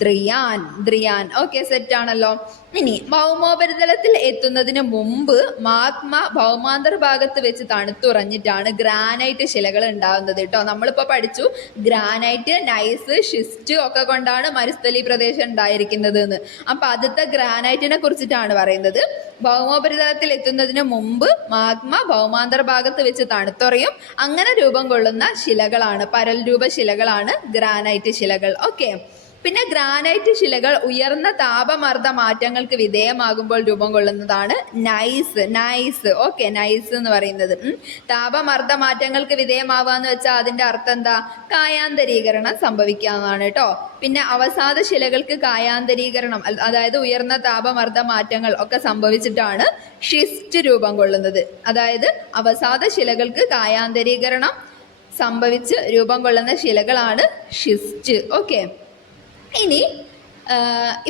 ദ്രിയാൻ. ഓക്കെ, സെറ്റ് ആണല്ലോ. ഇനി ഭൗമോപരിതലത്തിൽ എത്തുന്നതിന് മുമ്പ് മാഗ്മ ഭൗമാന്തർ ഭാഗത്ത് വെച്ച് തണുത്തുറഞ്ഞിട്ടാണ് ഗ്രാനൈറ്റ് ശിലകൾ ഉണ്ടാകുന്നത് കേട്ടോ. നമ്മളിപ്പോൾ പഠിച്ചു ഗ്രാനൈറ്റ്, നൈസ്, ഷിസ്റ്റ് ഒക്കെ കൊണ്ടാണ് മരുസ്ഥലി പ്രദേശം ഉണ്ടായിരിക്കുന്നത് എന്ന്. അപ്പൊ ആദ്യത്തെ ഗ്രാനൈറ്റിനെ കുറിച്ചിട്ടാണ് പറയുന്നത്. ഭൗമോപരിതലത്തിൽ എത്തുന്നതിന് മുമ്പ് മാഗ്മ ഭൗമാന്തർ ഭാഗത്ത് വെച്ച് തണുത്തുറയും. അങ്ങനെ രൂപം കൊള്ളുന്ന ശിലകളാണ്, പരൽ രൂപ ശിലകളാണ് ഗ്രാനൈറ്റ് ശിലകൾ. ഓക്കെ. പിന്നെ ഗ്രാനൈറ്റ് ശിലകൾ ഉയർന്ന താപമർദ്ദ മാറ്റങ്ങൾക്ക് വിധേയമാകുമ്പോൾ രൂപം കൊള്ളുന്നതാണ് നൈസ്. ഓക്കെ, നൈസ് എന്ന് പറയുന്നത് താപമർദ്ദ മാറ്റങ്ങൾക്ക് വിധേയമാവുക എന്ന് വെച്ചാൽ അതിന്റെ അർത്ഥം എന്താ? കായാന്തരീകരണം സംഭവിക്കാന്നാണ് കേട്ടോ. പിന്നെ അവസാദ ശിലകൾക്ക് കായാന്തരീകരണം, അതായത് ഉയർന്ന താപമർദ്ദ മാറ്റങ്ങൾ ഒക്കെ സംഭവിച്ചിട്ടാണ് ഷിസ്റ്റ് രൂപം കൊള്ളുന്നത്. അതായത് അവസാദ ശിലകൾക്ക് കായാന്തരീകരണം സംഭവിച്ച് രൂപം കൊള്ളുന്ന ശിലകളാണ് ഷിസ്റ്റ്. ഓക്കെ. ഇനി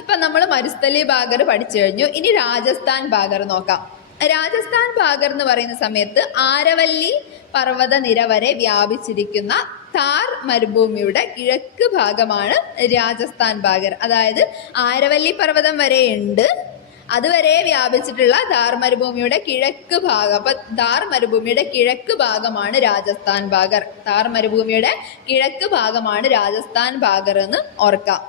ഇപ്പൊ നമ്മൾ മരുസ്ഥലി ഭാഗർ പഠിച്ചു കഴിഞ്ഞു. ഇനി രാജസ്ഥാൻ ഭാഗർ നോക്കാം. രാജസ്ഥാൻ ഭാഗർ എന്ന് പറയുന്ന സമയത്ത് ആരവല്ലി പർവ്വത നിര വരെ വ്യാപിച്ചിരിക്കുന്ന താർ മരുഭൂമിയുടെ കിഴക്ക് ഭാഗമാണ് രാജസ്ഥാൻ ഭാഗർ. അതായത് ആരവല്ലി പർവ്വതം വരെ ഉണ്ട്, അതുവരെ വ്യാപിച്ചിട്ടുള്ള ഥാർ മരുഭൂമിയുടെ കിഴക്ക് ഭാഗം. അപ്പൊ ഥാർ മരുഭൂമിയുടെ കിഴക്ക് ഭാഗമാണ് രാജസ്ഥാൻ ഭാഗർ. ഥാർ മരുഭൂമിയുടെ കിഴക്ക് ഭാഗമാണ് രാജസ്ഥാൻ ഭാഗർ എന്ന് ഓർക്കാം.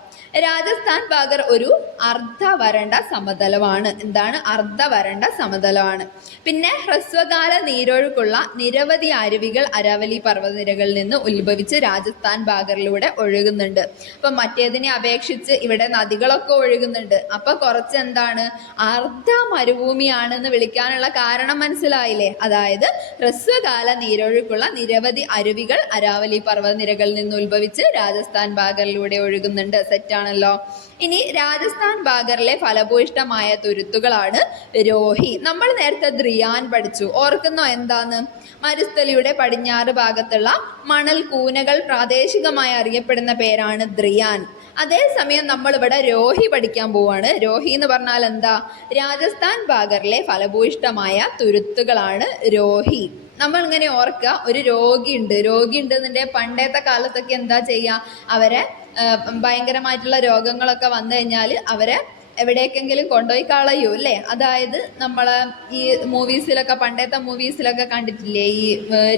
രാജസ്ഥാൻ ഭാഗർ ഒരു അർദ്ധവരണ്ട സമതലമാണ്. എന്താണ്? അർദ്ധവരണ്ട സമതലമാണ്. പിന്നെ ഹ്രസ്വകാല നീരൊഴുക്കുള്ള നിരവധി അരുവികൾ അരാവലി പർവ്വതനിരകളിൽ നിന്ന് ഉത്ഭവിച്ച് രാജസ്ഥാൻ ഭാഗറിലൂടെ ഒഴുകുന്നുണ്ട്. അപ്പൊ മറ്റേതിനെ അപേക്ഷിച്ച് ഇവിടെ നദികളൊക്കെ ഒഴുകുന്നുണ്ട്. അപ്പൊ കുറച്ച് എന്താണ്, അർദ്ധ മരുഭൂമിയാണെന്ന് വിളിക്കാനുള്ള കാരണം മനസ്സിലായില്ലേ? അതായത് ഹ്രസ്വകാല നീരൊഴുക്കുള്ള നിരവധി അരുവികൾ അരാവലി പർവ്വതനിരകളിൽ നിന്ന് ഉത്ഭവിച്ച് രാജസ്ഥാൻ ഭാഗറിലൂടെ ഒഴുകുന്നുണ്ട്. സെറ്റാണല്ലോ. ഇനി രാജസ്ഥാൻ ഭാഗറിലെ ഫലഭൂയിഷ്ടമായ തുരുത്തുകളാണ് രോഹി. നമ്മൾ നേരത്തെ ദ്രിയാൻ പഠിച്ചു, ഓർക്കുന്നോ? എന്താന്ന്? മരുസ്ഥലിയുടെ പടിഞ്ഞാറ് ഭാഗത്തുള്ള മണൽ കൂനകൾ പ്രാദേശികമായി അറിയപ്പെടുന്ന പേരാണ് ദ്രിയാൻ. അതേസമയം നമ്മൾ ഇവിടെ രോഹി പഠിക്കാൻ പോവാണ്. രോഹി എന്ന് പറഞ്ഞാൽ എന്താ? രാജസ്ഥാൻ ഭാഗറിലെ ഫലഭൂയിഷ്ടമായ തുരുത്തുകളാണ് രോഹി. നമ്മൾ ഇങ്ങനെ ഓർക്കുക, ഒരു രോഗി ഉണ്ടെന്നുണ്ടെങ്കിൽ പണ്ടത്തെ കാലത്തൊക്കെ എന്താ ചെയ്യുക? അവരെ ഭയങ്കരമായിട്ടുള്ള രോഗങ്ങളൊക്കെ വന്നു കഴിഞ്ഞാൽ അവരെ എവിടേക്കെങ്കിലും കൊണ്ടുപോയി കളയൂ അല്ലേ? അതായത് നമ്മളെ ഈ മൂവീസിലൊക്കെ, പണ്ടത്തെ മൂവീസിലൊക്കെ കണ്ടിട്ടില്ലേ ഈ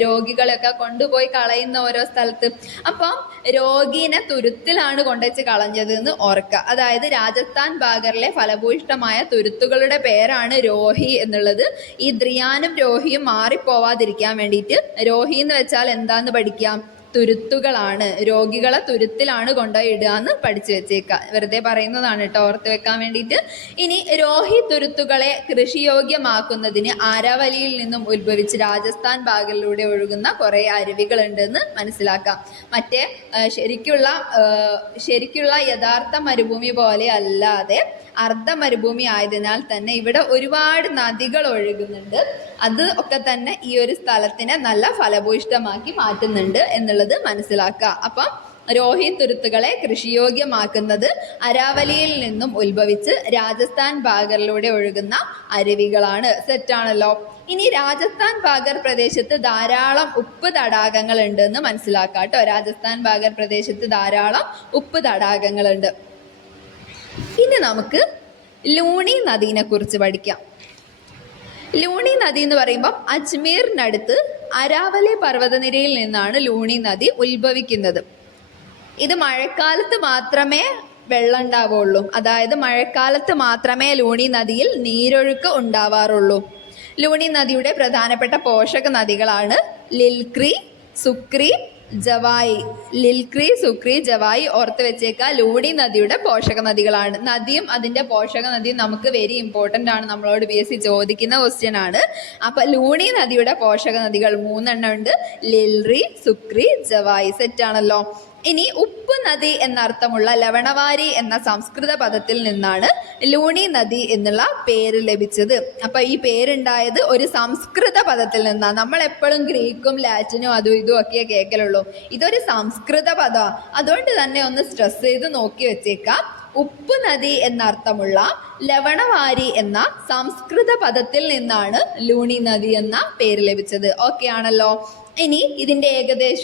രോഗികളെയൊക്കെ കൊണ്ടുപോയി കളയുന്ന ഓരോ സ്ഥലത്ത്. അപ്പം രോഗീനെ തുരുത്തിലാണ് കൊണ്ടുവച്ച് കളഞ്ഞത് എന്ന് ഓർക്കുക. അതായത് രാജസ്ഥാൻ ഭാഗറിലെ ഫലഭൂയിഷ്ടമായ തുരുത്തുകളുടെ പേരാണ് രോഹി എന്നുള്ളത്. ഈ ദ്രിയാനും രോഹിയും മാറിപ്പോവാതിരിക്കാൻ വേണ്ടിയിട്ട് രോഹി എന്ന് വെച്ചാൽ എന്താന്ന് പഠിക്കാം? തുരുത്തുകളാണ്. രോഗികളെ തുരുത്തിലാണ് കൊണ്ടുപോയി ഇടുക എന്ന് പഠിച്ചു വെച്ചേക്കാം. വെറുതെ പറയുന്നതാണ് കേട്ടോ, ഓർത്ത് വെക്കാൻ വേണ്ടിയിട്ട്. ഇനി രോഹി തുരുത്തുകളെ കൃഷിയോഗ്യമാക്കുന്നതിന് ആരാവലിയിൽ നിന്നും ഉത്ഭവിച്ച് രാജസ്ഥാൻ ഭാഗങ്ങളിലൂടെ ഒഴുകുന്ന കുറേ അരുവികളുണ്ടെന്ന് മനസ്സിലാക്കാം. മറ്റേ ശരിക്കുള്ള യഥാർത്ഥ മരുഭൂമി പോലെ അല്ലാതെ അർദ്ധ മരുഭൂമി ആയതിനാൽ തന്നെ ഇവിടെ ഒരുപാട് നദികൾ ഒഴുകുന്നുണ്ട്. അത് ഒക്കെ തന്നെ ഈ ഒരു സ്ഥലത്തിനെ നല്ല ഫലഭൂയിഷ്ടമാക്കി മാറ്റുന്നുണ്ട് എന്നുള്ളത് മനസ്സിലാക്കുക. അപ്പം രോഹി തുരുത്തുകളെ കൃഷിയോഗ്യമാക്കുന്നത് അരാവലിയിൽ നിന്നും ഉത്ഭവിച്ച് രാജസ്ഥാൻ ഭാഗറിലൂടെ ഒഴുകുന്ന അരുവികളാണ്. സെറ്റാണല്ലോ. ഇനി രാജസ്ഥാൻ ഭാഗർ പ്രദേശത്ത് ധാരാളം ഉപ്പ് തടാകങ്ങൾ ഉണ്ട് എന്ന് മനസ്സിലാക്കാം കേട്ടോ. രാജസ്ഥാൻ ഭാഗർ പ്രദേശത്ത് ധാരാളം ഉപ്പ് തടാകങ്ങളുണ്ട്. ഇനി നമുക്ക് ലൂണി നദീനെ കുറിച്ച് പഠിക്കാം. ലൂണി നദി എന്ന് പറയുമ്പം അജ്മീറിനടുത്ത് അരാവലി പർവ്വതനിരയിൽ നിന്നാണ് ലൂണി നദി ഉത്ഭവിക്കുന്നത്. ഇത് മഴക്കാലത്ത് മാത്രമേ വെള്ളം ഉണ്ടാവുള്ളൂ. അതായത് മഴക്കാലത്ത് മാത്രമേ ലൂണി നദിയിൽ നീരൊഴുക്ക് ഉണ്ടാവാറുള്ളൂ. ലൂണി നദിയുടെ പ്രധാനപ്പെട്ട പോഷക നദികളാണ് ലിൽക്രി, സുക്രി, ജവായി. ലിൽക്രി, സുക്രി, ജവായി ഓർത്ത് വെച്ചേക്കുക. ലൂണി നദിയുടെ പോഷക നദികളാണ്. നദിയും അതിൻ്റെ പോഷക നദിയും നമുക്ക് വെരി ഇമ്പോർട്ടൻ്റ് ആണ്, നമ്മളോട് PSC ചോദിക്കുന്ന ക്വസ്റ്റ്യൻ ആണ്. അപ്പം ലൂണി നദിയുടെ പോഷക നദികൾ 3 എണ്ണം ഉണ്ട്: ലിൽറി, സുക്രി, ജവായി. സെറ്റാണല്ലോ. ഇനി ഉപ്പ് നദി എന്നർത്ഥമുള്ള ലവണവാരി എന്ന സംസ്കൃത പദത്തിൽ നിന്നാണ് ലൂണി നദി എന്നുള്ള പേര് ലഭിച്ചത്. അപ്പൊ ഈ പേരുണ്ടായത് ഒരു സംസ്കൃത പദത്തിൽ നിന്നാണ്. നമ്മൾ എപ്പോഴും ഗ്രീക്കും ലാറ്റിനും അതും ഇതും ഒക്കെ കേൾക്കലുള്ളൂ. ഇതൊരു സംസ്കൃത പദമാണ്. അതുകൊണ്ട് തന്നെ ഒന്ന് സ്ട്രെസ് ചെയ്ത് നോക്കി വെച്ചേക്കാം. ഉപ്പ് നദി എന്നർത്ഥമുള്ള ലവണവാരി എന്ന സംസ്കൃത പദത്തിൽ നിന്നാണ് ലൂണി നദി എന്ന പേര് ലഭിച്ചത്. ഓക്കെ ആണല്ലോ. ഇനി ഇതിന്റെ ഏകദേശ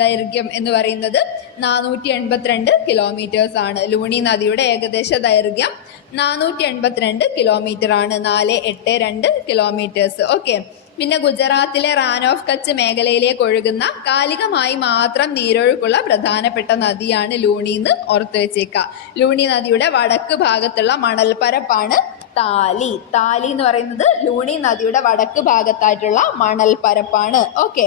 ദൈർഘ്യം എന്ന് പറയുന്നത് 482 കിലോമീറ്റേഴ്സ് ആണ്. ലൂണി നദിയുടെ ഏകദേശ ദൈർഘ്യം 482 കിലോമീറ്റർ ആണ്. 482 കിലോമീറ്റേഴ്സ്. ഓക്കെ. പിന്നെ ഗുജറാത്തിലെ റാൻ ഓഫ് കച്ച് മേഖലയിലേക്ക് ഒഴുകുന്ന കാലികമായി മാത്രം നീരൊഴുക്കുള്ള പ്രധാനപ്പെട്ട നദിയാണ് ലൂണി എന്ന് ഓർത്തു വെച്ചേക്കുക. ലൂണി നദിയുടെ വടക്ക് ഭാഗത്തുള്ള മണൽപ്പരപ്പാണ് താലി. താലി എന്ന് പറയുന്നത് ലൂണി നദിയുടെ വടക്ക് ഭാഗത്തായിട്ടുള്ള മണൽപ്പരപ്പാണ്. ഓക്കെ.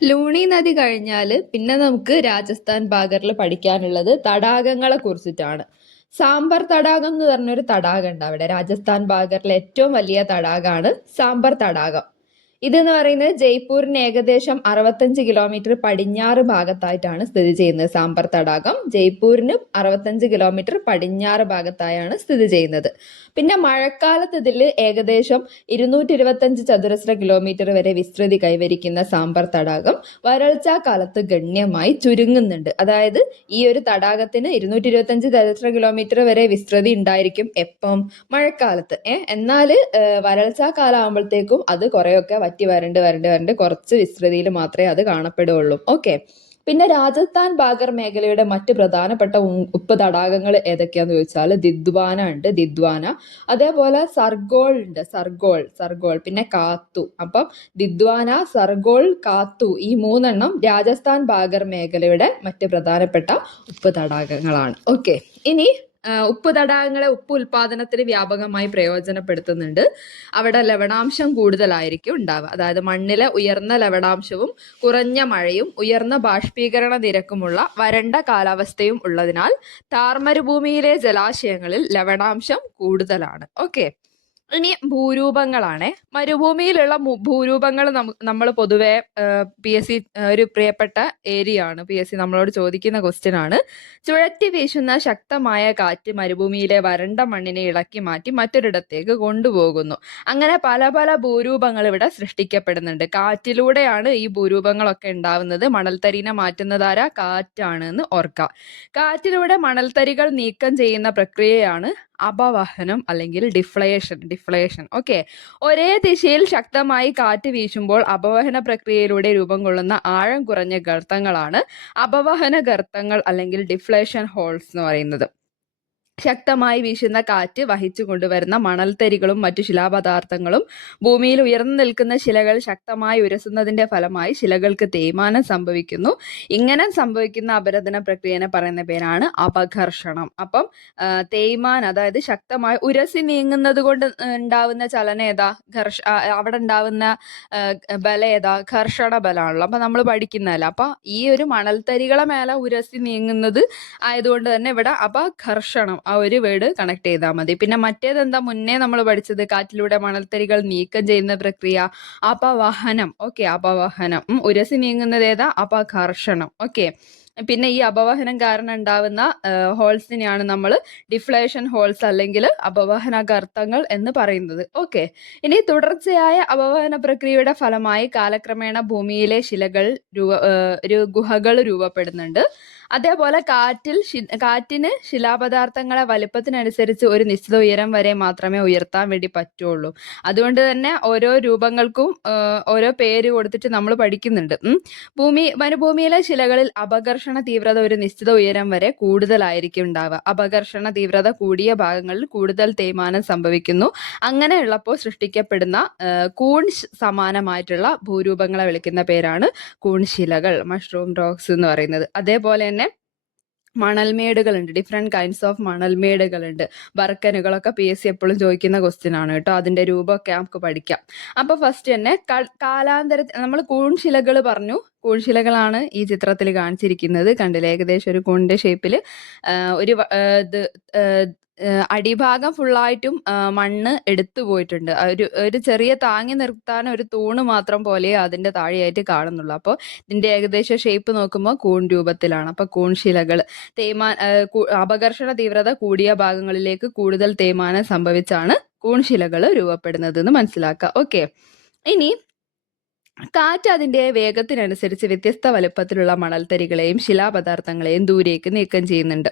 ലൂണി നദി കഴിഞ്ഞാൽ പിന്നെ നമുക്ക് രാജസ്ഥാൻ ഭാഗത്തിൽ പഠിക്കാനുള്ളത് തടാകങ്ങളെ കുറിച്ചിട്ടാണ്. സാമ്പർ തടാകം എന്ന് പറഞ്ഞൊരു തടാകം ഉണ്ട് അവിടെ. രാജസ്ഥാൻ ഭാഗത്തിലെ ഏറ്റവും വലിയ തടാകമാണ് സാമ്പർ തടാകം. ഇതെന്ന് പറയുന്നത് ജയ്പൂരിന് ഏകദേശം 65 കിലോമീറ്റർ പടിഞ്ഞാറ് ഭാഗത്തായിട്ടാണ് സ്ഥിതി ചെയ്യുന്നത്. സാമ്പർ തടാകം ജയ്പൂരിന് 65 കിലോമീറ്റർ പടിഞ്ഞാറ് ഭാഗത്തായാണ് സ്ഥിതി ചെയ്യുന്നത്. പിന്നെ മഴക്കാലത്ത് ഇതിൽ ഏകദേശം 225 ചതുരശ്ര കിലോമീറ്റർ വരെ വിസ്തൃതി കൈവരിക്കുന്ന സാമ്പർ തടാകം വരൾച്ചാ കാലത്ത് ഗണ്യമായി ചുരുങ്ങുന്നുണ്ട്. അതായത് ഈ ഒരു തടാകത്തിന് 225 ചതുരശ്ര കിലോമീറ്റർ വരെ വിസ്തൃതി ഉണ്ടായിരിക്കും എപ്പം? മഴക്കാലത്ത്. എന്നാൽ വരൾച്ചാ കാലം ആകുമ്പോഴത്തേക്കും അത് കുറെയൊക്കെ വറ്റി വരണ്ട് കുറച്ച് വിസ്തൃതിയിൽ മാത്രമേ അത് കാണപ്പെടുകയുള്ളൂ. ഓക്കെ. പിന്നെ രാജസ്ഥാൻ ബാഗർ മേഖലയുടെ മറ്റ് പ്രധാനപ്പെട്ട ഉപ്പ് തടാകങ്ങൾ ഏതൊക്കെയാന്ന് ചോദിച്ചാൽ ദിദ്വാന ഉണ്ട്, ദിദ്വാന. അതേപോലെ സർഗോൾ ഉണ്ട്, സർഗോൾ. പിന്നെ കാത്തു. അപ്പം ദിദ്വാന, സർഗോൾ, കാത്തു ഈ 3 രാജസ്ഥാൻ ബാഗർ മേഖലയുടെ മറ്റ് പ്രധാനപ്പെട്ട ഉപ്പ് തടാകങ്ങളാണ്. ഓക്കെ. ഇനി ഉപ്പ് തടാകങ്ങളെ ഉപ്പ് ഉൽപാദനത്തിന് വ്യാപകമായി പ്രയോജനപ്പെടുത്തുന്നുണ്ട്. അവിടെ ലവണാംശം കൂടുതലായിരിക്കും ഉണ്ടാവുക. അതായത് മണ്ണിലെ ഉയർന്ന ലവണാംശവും കുറഞ്ഞ മഴയും ഉയർന്ന ബാഷ്പീകരണ നിരക്കുമുള്ള വരണ്ട കാലാവസ്ഥയും ഉള്ളതിനാൽ താർമരുഭൂമിയിലെ ജലാശയങ്ങളിൽ ലവണാംശം കൂടുതലാണ്. ഓക്കെ. ഇനി ഭൂരൂപങ്ങളാണ്. മരുഭൂമിയിലുള്ള ഭൂരൂപങ്ങൾ നമ്മൾ പൊതുവെ PSC ഒരു പ്രിയപ്പെട്ട ഏരിയ ആണ്. PSC നമ്മളോട് ചോദിക്കുന്ന ക്വസ്റ്റ്യൻ ആണ്. ചുഴറ്റി വീശുന്ന ശക്തമായ കാറ്റ് മരുഭൂമിയിലെ വരണ്ട മണ്ണിനെ ഇളക്കി മാറ്റി മറ്റൊരിടത്തേക്ക് കൊണ്ടുപോകുന്നു. അങ്ങനെ പല പല ഭൂരൂപങ്ങൾ ഇവിടെ സൃഷ്ടിക്കപ്പെടുന്നുണ്ട്. കാറ്റിലൂടെയാണ് ഈ ഭൂരൂപങ്ങളൊക്കെ ഉണ്ടാവുന്നത്. മണൽത്തരിനെ മാറ്റുന്നതാരാ? കാറ്റാണ് എന്ന് ഓർക്കുക. കാറ്റിലൂടെ മണൽത്തരികൾ നീക്കം ചെയ്യുന്ന പ്രക്രിയയാണ് അപവഹനം അല്ലെങ്കിൽ ഡിഫ്ലേഷൻ. ഓക്കെ. ഒരേ ദിശയിൽ ശക്തമായി കാറ്റ് വീശുമ്പോൾ അപവഹന പ്രക്രിയയിലൂടെ രൂപം കൊള്ളുന്ന ആഴം കുറഞ്ഞ ഗർത്തങ്ങളാണ് അപവഹന ഗർത്തങ്ങൾ അല്ലെങ്കിൽ ഡിഫ്ലേഷൻ ഹോൾസ് എന്ന് പറയുന്നത്. ശക്തമായി വീശുന്ന കാറ്റ് വഹിച്ചു കൊണ്ടുവരുന്ന മണൽത്തരികളും മറ്റു ശിലാപദാർത്ഥങ്ങളും ഭൂമിയിൽ ഉയർന്നു നിൽക്കുന്ന ശിലകൾ ശക്തമായി ഉരസുന്നതിന്റെ ഫലമായി ശിലകൾക്ക് തേയ്മാനം സംഭവിക്കുന്നു. ഇങ്ങനെ സംഭവിക്കുന്ന അപരദന പ്രക്രിയനെ പറയുന്ന പേരാണ് അപഘർഷണം. അപ്പം തേയ്മാനം, അതായത് ശക്തമായി ഉരസി നീങ്ങുന്നത് കൊണ്ട് ഉണ്ടാവുന്ന ചലനം ഏതാ? അവിടെ ഉണ്ടാവുന്ന ബലം ഏതാ? ഘർഷണ ബലമാണല്ലോ. അപ്പൊ നമ്മൾ പഠിക്കുന്നതല്ല. അപ്പൊ ഈ ഒരു മണൽത്തരികളെ മേലെ ഉരസി നീങ്ങുന്നത് ആയതുകൊണ്ട് തന്നെ ഇവിടെ അപഘർഷണം ആ ഒരു വേർഡ് കണക്ട് ചെയ്താൽ മതി. പിന്നെ മറ്റേതെന്താ മുന്നേ നമ്മൾ പഠിച്ചത്? കാറ്റിലൂടെ മണൽത്തരികൾ നീക്കം ചെയ്യുന്ന പ്രക്രിയ അപവഹനം. ഓക്കെ. അപവഹനം. ഉരസി നീങ്ങുന്നത് ഏതാ? അപഘർഷണം. ഓക്കെ. പിന്നെ ഈ അപവഹനം കാരണം ഉണ്ടാവുന്ന ഹോൾസിനെയാണ് നമ്മൾ ഡിഫ്ലേഷൻ ഹോൾസ് അല്ലെങ്കിൽ അപവഹന ഗർത്തങ്ങൾ എന്ന് പറയുന്നത്. ഓക്കെ. ഇനി തുടർച്ചയായ അപവഹന പ്രക്രിയയുടെ ഫലമായി കാലക്രമേണ ഭൂമിയിലെ ഗുഹകൾ രൂപപ്പെടുന്നുണ്ട്. അതേപോലെ കാറ്റിന് ശിലാപദാർത്ഥങ്ങളെ വലിപ്പത്തിനനുസരിച്ച് ഒരു നിശ്ചിത ഉയരം വരെ മാത്രമേ ഉയർത്താൻ വേണ്ടി പറ്റുള്ളൂ. അതുകൊണ്ട് തന്നെ ഓരോ രൂപങ്ങൾക്കും ഓരോ പേര് കൊടുത്തിട്ട് നമ്മൾ പഠിക്കുന്നുണ്ട്. വനഭൂമിയിലെ ശിലകളിൽ അപഘർഷണ തീവ്രത ഒരു നിശ്ചിത ഉയരം വരെ കൂടുതലായിരിക്കും ഉണ്ടാവുക. അപഘർഷണ തീവ്രത കൂടിയ ഭാഗങ്ങളിൽ കൂടുതൽ തേയ്മാനം സംഭവിക്കുന്നു. അങ്ങനെയുള്ളപ്പോൾ സൃഷ്ടിക്കപ്പെടുന്ന കൂൺ സമാനമായിട്ടുള്ള ഭൂരൂപങ്ങളെ വിളിക്കുന്ന പേരാണ് കൂൺശിലകൾ, മഷ്റൂം റോക്സ് എന്ന് പറയുന്നത്. അതേപോലെ തന്നെ മണൽമേടുകളുണ്ട്. ഡിഫറെന്റ് കൈൻഡ്സ് ഓഫ് മണൽമേടുകളുണ്ട്. ബർക്കനുകളൊക്കെ PSC എപ്പോഴും ചോദിക്കുന്ന ക്വസ്റ്റ്യൻ ആണ് കേട്ടോ. അതിന്റെ രൂപമൊക്കെ നമുക്ക് പഠിക്കാം. അപ്പൊ ഫസ്റ്റ് തന്നെ കാലാന്തരത്തിൽ നമ്മൾ കൂൺശിലകൾ പറഞ്ഞു. കൂൺശിലകളാണ് ഈ ചിത്രത്തിൽ കാണിച്ചിരിക്കുന്നത്. കണ്ടില്ലേ? ഏകദേശം ഒരു കൂണിന്റെ ഷേപ്പിൽ ഒരു അടിഭാഗം ഫുള്ളായിട്ടും മണ്ണ് എടുത്തു പോയിട്ടുണ്ട്. ഒരു ചെറിയ താങ്ങി നിർത്താൻ ഒരു തൂണ് മാത്രം പോലെ അതിന്റെ താഴെയായിട്ട് കാണുന്നുള്ളൂ. അപ്പോൾ ഇതിന്റെ ഏകദേശം ഷേപ്പ് നോക്കുമ്പോൾ കൂൺ രൂപത്തിലാണ്. അപ്പൊ കൂൺശിലകൾ അപഘർഷണ തീവ്രത കൂടിയ ഭാഗങ്ങളിലേക്ക് കൂടുതൽ തേയ്മാനം സംഭവിച്ചാണ് കൂൺശിലകൾ രൂപപ്പെടുന്നത് എന്ന് മനസ്സിലാക്കുക. ഓക്കെ. ഇനി കാറ്റ് അതിന്റെ വേഗത്തിനനുസരിച്ച് വ്യത്യസ്ത വലുപ്പത്തിലുള്ള മണൽത്തരികളെയും ശിലാപദാർത്ഥങ്ങളെയും ദൂരേക്ക് നീക്കം ചെയ്യുന്നുണ്ട്.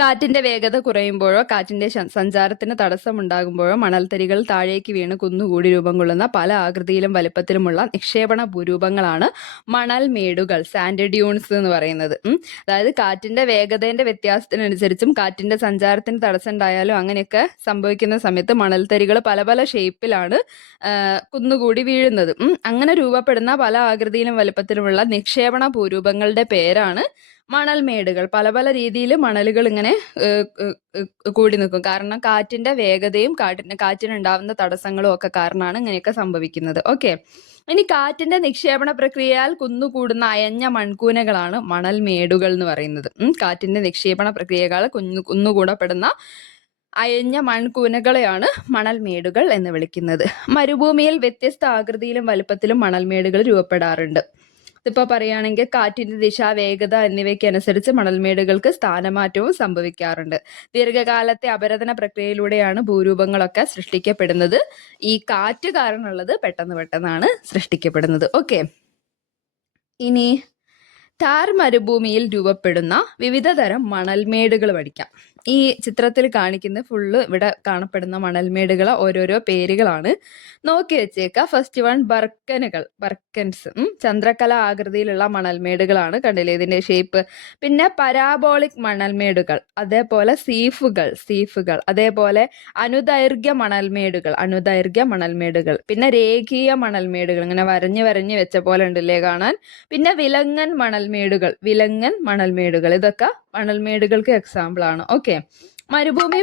കാറ്റിന്റെ വേഗത കുറയുമ്പോഴോ കാറ്റിന്റെ സഞ്ചാരത്തിന് തടസ്സമുണ്ടാകുമ്പോഴോ മണൽത്തരികൾ താഴേക്ക് വീണ് കുന്നുകൂടി രൂപം കൊള്ളുന്ന പല ആകൃതിയിലും വലുപ്പത്തിലുമുള്ള നിക്ഷേപണ ഭൂരൂപങ്ങളാണ് മണൽമേടുകൾ, സാൻഡ് ഡ്യൂൺസ് എന്ന് പറയുന്നത്. അതായത് കാറ്റിന്റെ വേഗതയുടെ വ്യത്യാസത്തിനനുസരിച്ചും കാറ്റിന്റെ സഞ്ചാരത്തിന് തടസ്സം ഉണ്ടായാലും അങ്ങനെയൊക്കെ സംഭവിക്കുന്ന സമയത്ത് മണൽത്തരികൾ പല പല ഷേപ്പിലാണ് കുന്നുകൂടി വീഴുന്നത്. അങ്ങനെ രൂപപ്പെടുന്ന പല ആകൃതിയിലും വലുപ്പത്തിലുമുള്ള നിക്ഷേപണ ഭൂരൂപങ്ങളുടെ പേരാണ് മണൽമേടുകൾ. പല പല രീതിയിൽ മണലുകൾ ഇങ്ങനെ കൂടി നിൽക്കും. കാരണം കാറ്റിന്റെ വേഗതയും കാറ്റിനുണ്ടാവുന്ന തടസ്സങ്ങളും ഒക്കെ കാരണമാണ് ഇങ്ങനെയൊക്കെ സംഭവിക്കുന്നത്. ഓക്കെ, ഇനി കാറ്റിന്റെ നിക്ഷേപണ പ്രക്രിയയാൽ കുന്നുകൂടുന്ന അയഞ്ഞ മൺകൂനകളാണ് മണൽമേടുകൾ എന്ന് പറയുന്നത്. കാറ്റിന്റെ നിക്ഷേപണ പ്രക്രിയകൾ കുന്നുകൂടപ്പെടുന്ന അയഞ്ഞ മൺകൂനകളെയാണ് മണൽമേടുകൾ എന്ന് വിളിക്കുന്നത്. മരുഭൂമിയിൽ വ്യത്യസ്ത ആകൃതിയിലും വലുപ്പത്തിലും മണൽമേടുകൾ രൂപപ്പെടാറുണ്ട്. ഇതിപ്പോൾ പറയുകയാണെങ്കിൽ കാറ്റിന്റെ ദിശ, വേഗത എന്നിവയ്ക്ക് അനുസരിച്ച് മണൽമേടുകൾക്ക് സ്ഥാനമാറ്റവും സംഭവിക്കാറുണ്ട്. ദീർഘകാലത്തെ അപരദന പ്രക്രിയയിലൂടെയാണ് ഭൂരൂപങ്ങളൊക്കെ സൃഷ്ടിക്കപ്പെടുന്നത്. ഈ കാറ്റ് കാരണമുള്ളത് പെട്ടെന്നാണ് സൃഷ്ടിക്കപ്പെടുന്നത്. ഓക്കെ, ഇനി ഥാർ മരുഭൂമിയിൽ രൂപപ്പെടുന്ന വിവിധ തരം മണൽമേടുകൾ പഠിക്കാം. ഈ ചിത്രത്തിൽ കാണിക്കുന്ന ഫുള്ള് ഇവിടെ കാണപ്പെടുന്ന മണൽമേടുകൾ ഓരോരോ പേരുകളാണ്. നോക്കി വെച്ചേക്ക. ഫസ്റ്റ് വൺ ബർക്കൻസ്, ചന്ദ്രക്കല ആകൃതിയിലുള്ള മണൽമേടുകളാണ്. കണ്ടില്ലേ ഇതിന്റെ ഷേപ്പ്. പിന്നെ പരാബോളിക് മണൽമേടുകൾ, അതേപോലെ സീഫുകൾ, അതേപോലെ അനുദൈർഘ്യ മണൽമേടുകൾ, പിന്നെ രേഖീയ മണൽമേടുകൾ, ഇങ്ങനെ വരഞ്ഞ് വെച്ച പോലെ ഉണ്ടല്ലേ കാണാൻ. പിന്നെ വിലങ്ങൻ മണൽമേടുകൾ, ഇതൊക്കെ മണൽമേടുകൾക്ക് എക്സാമ്പിൾ ആണ്. ഓക്കെ, മരുഭൂമി.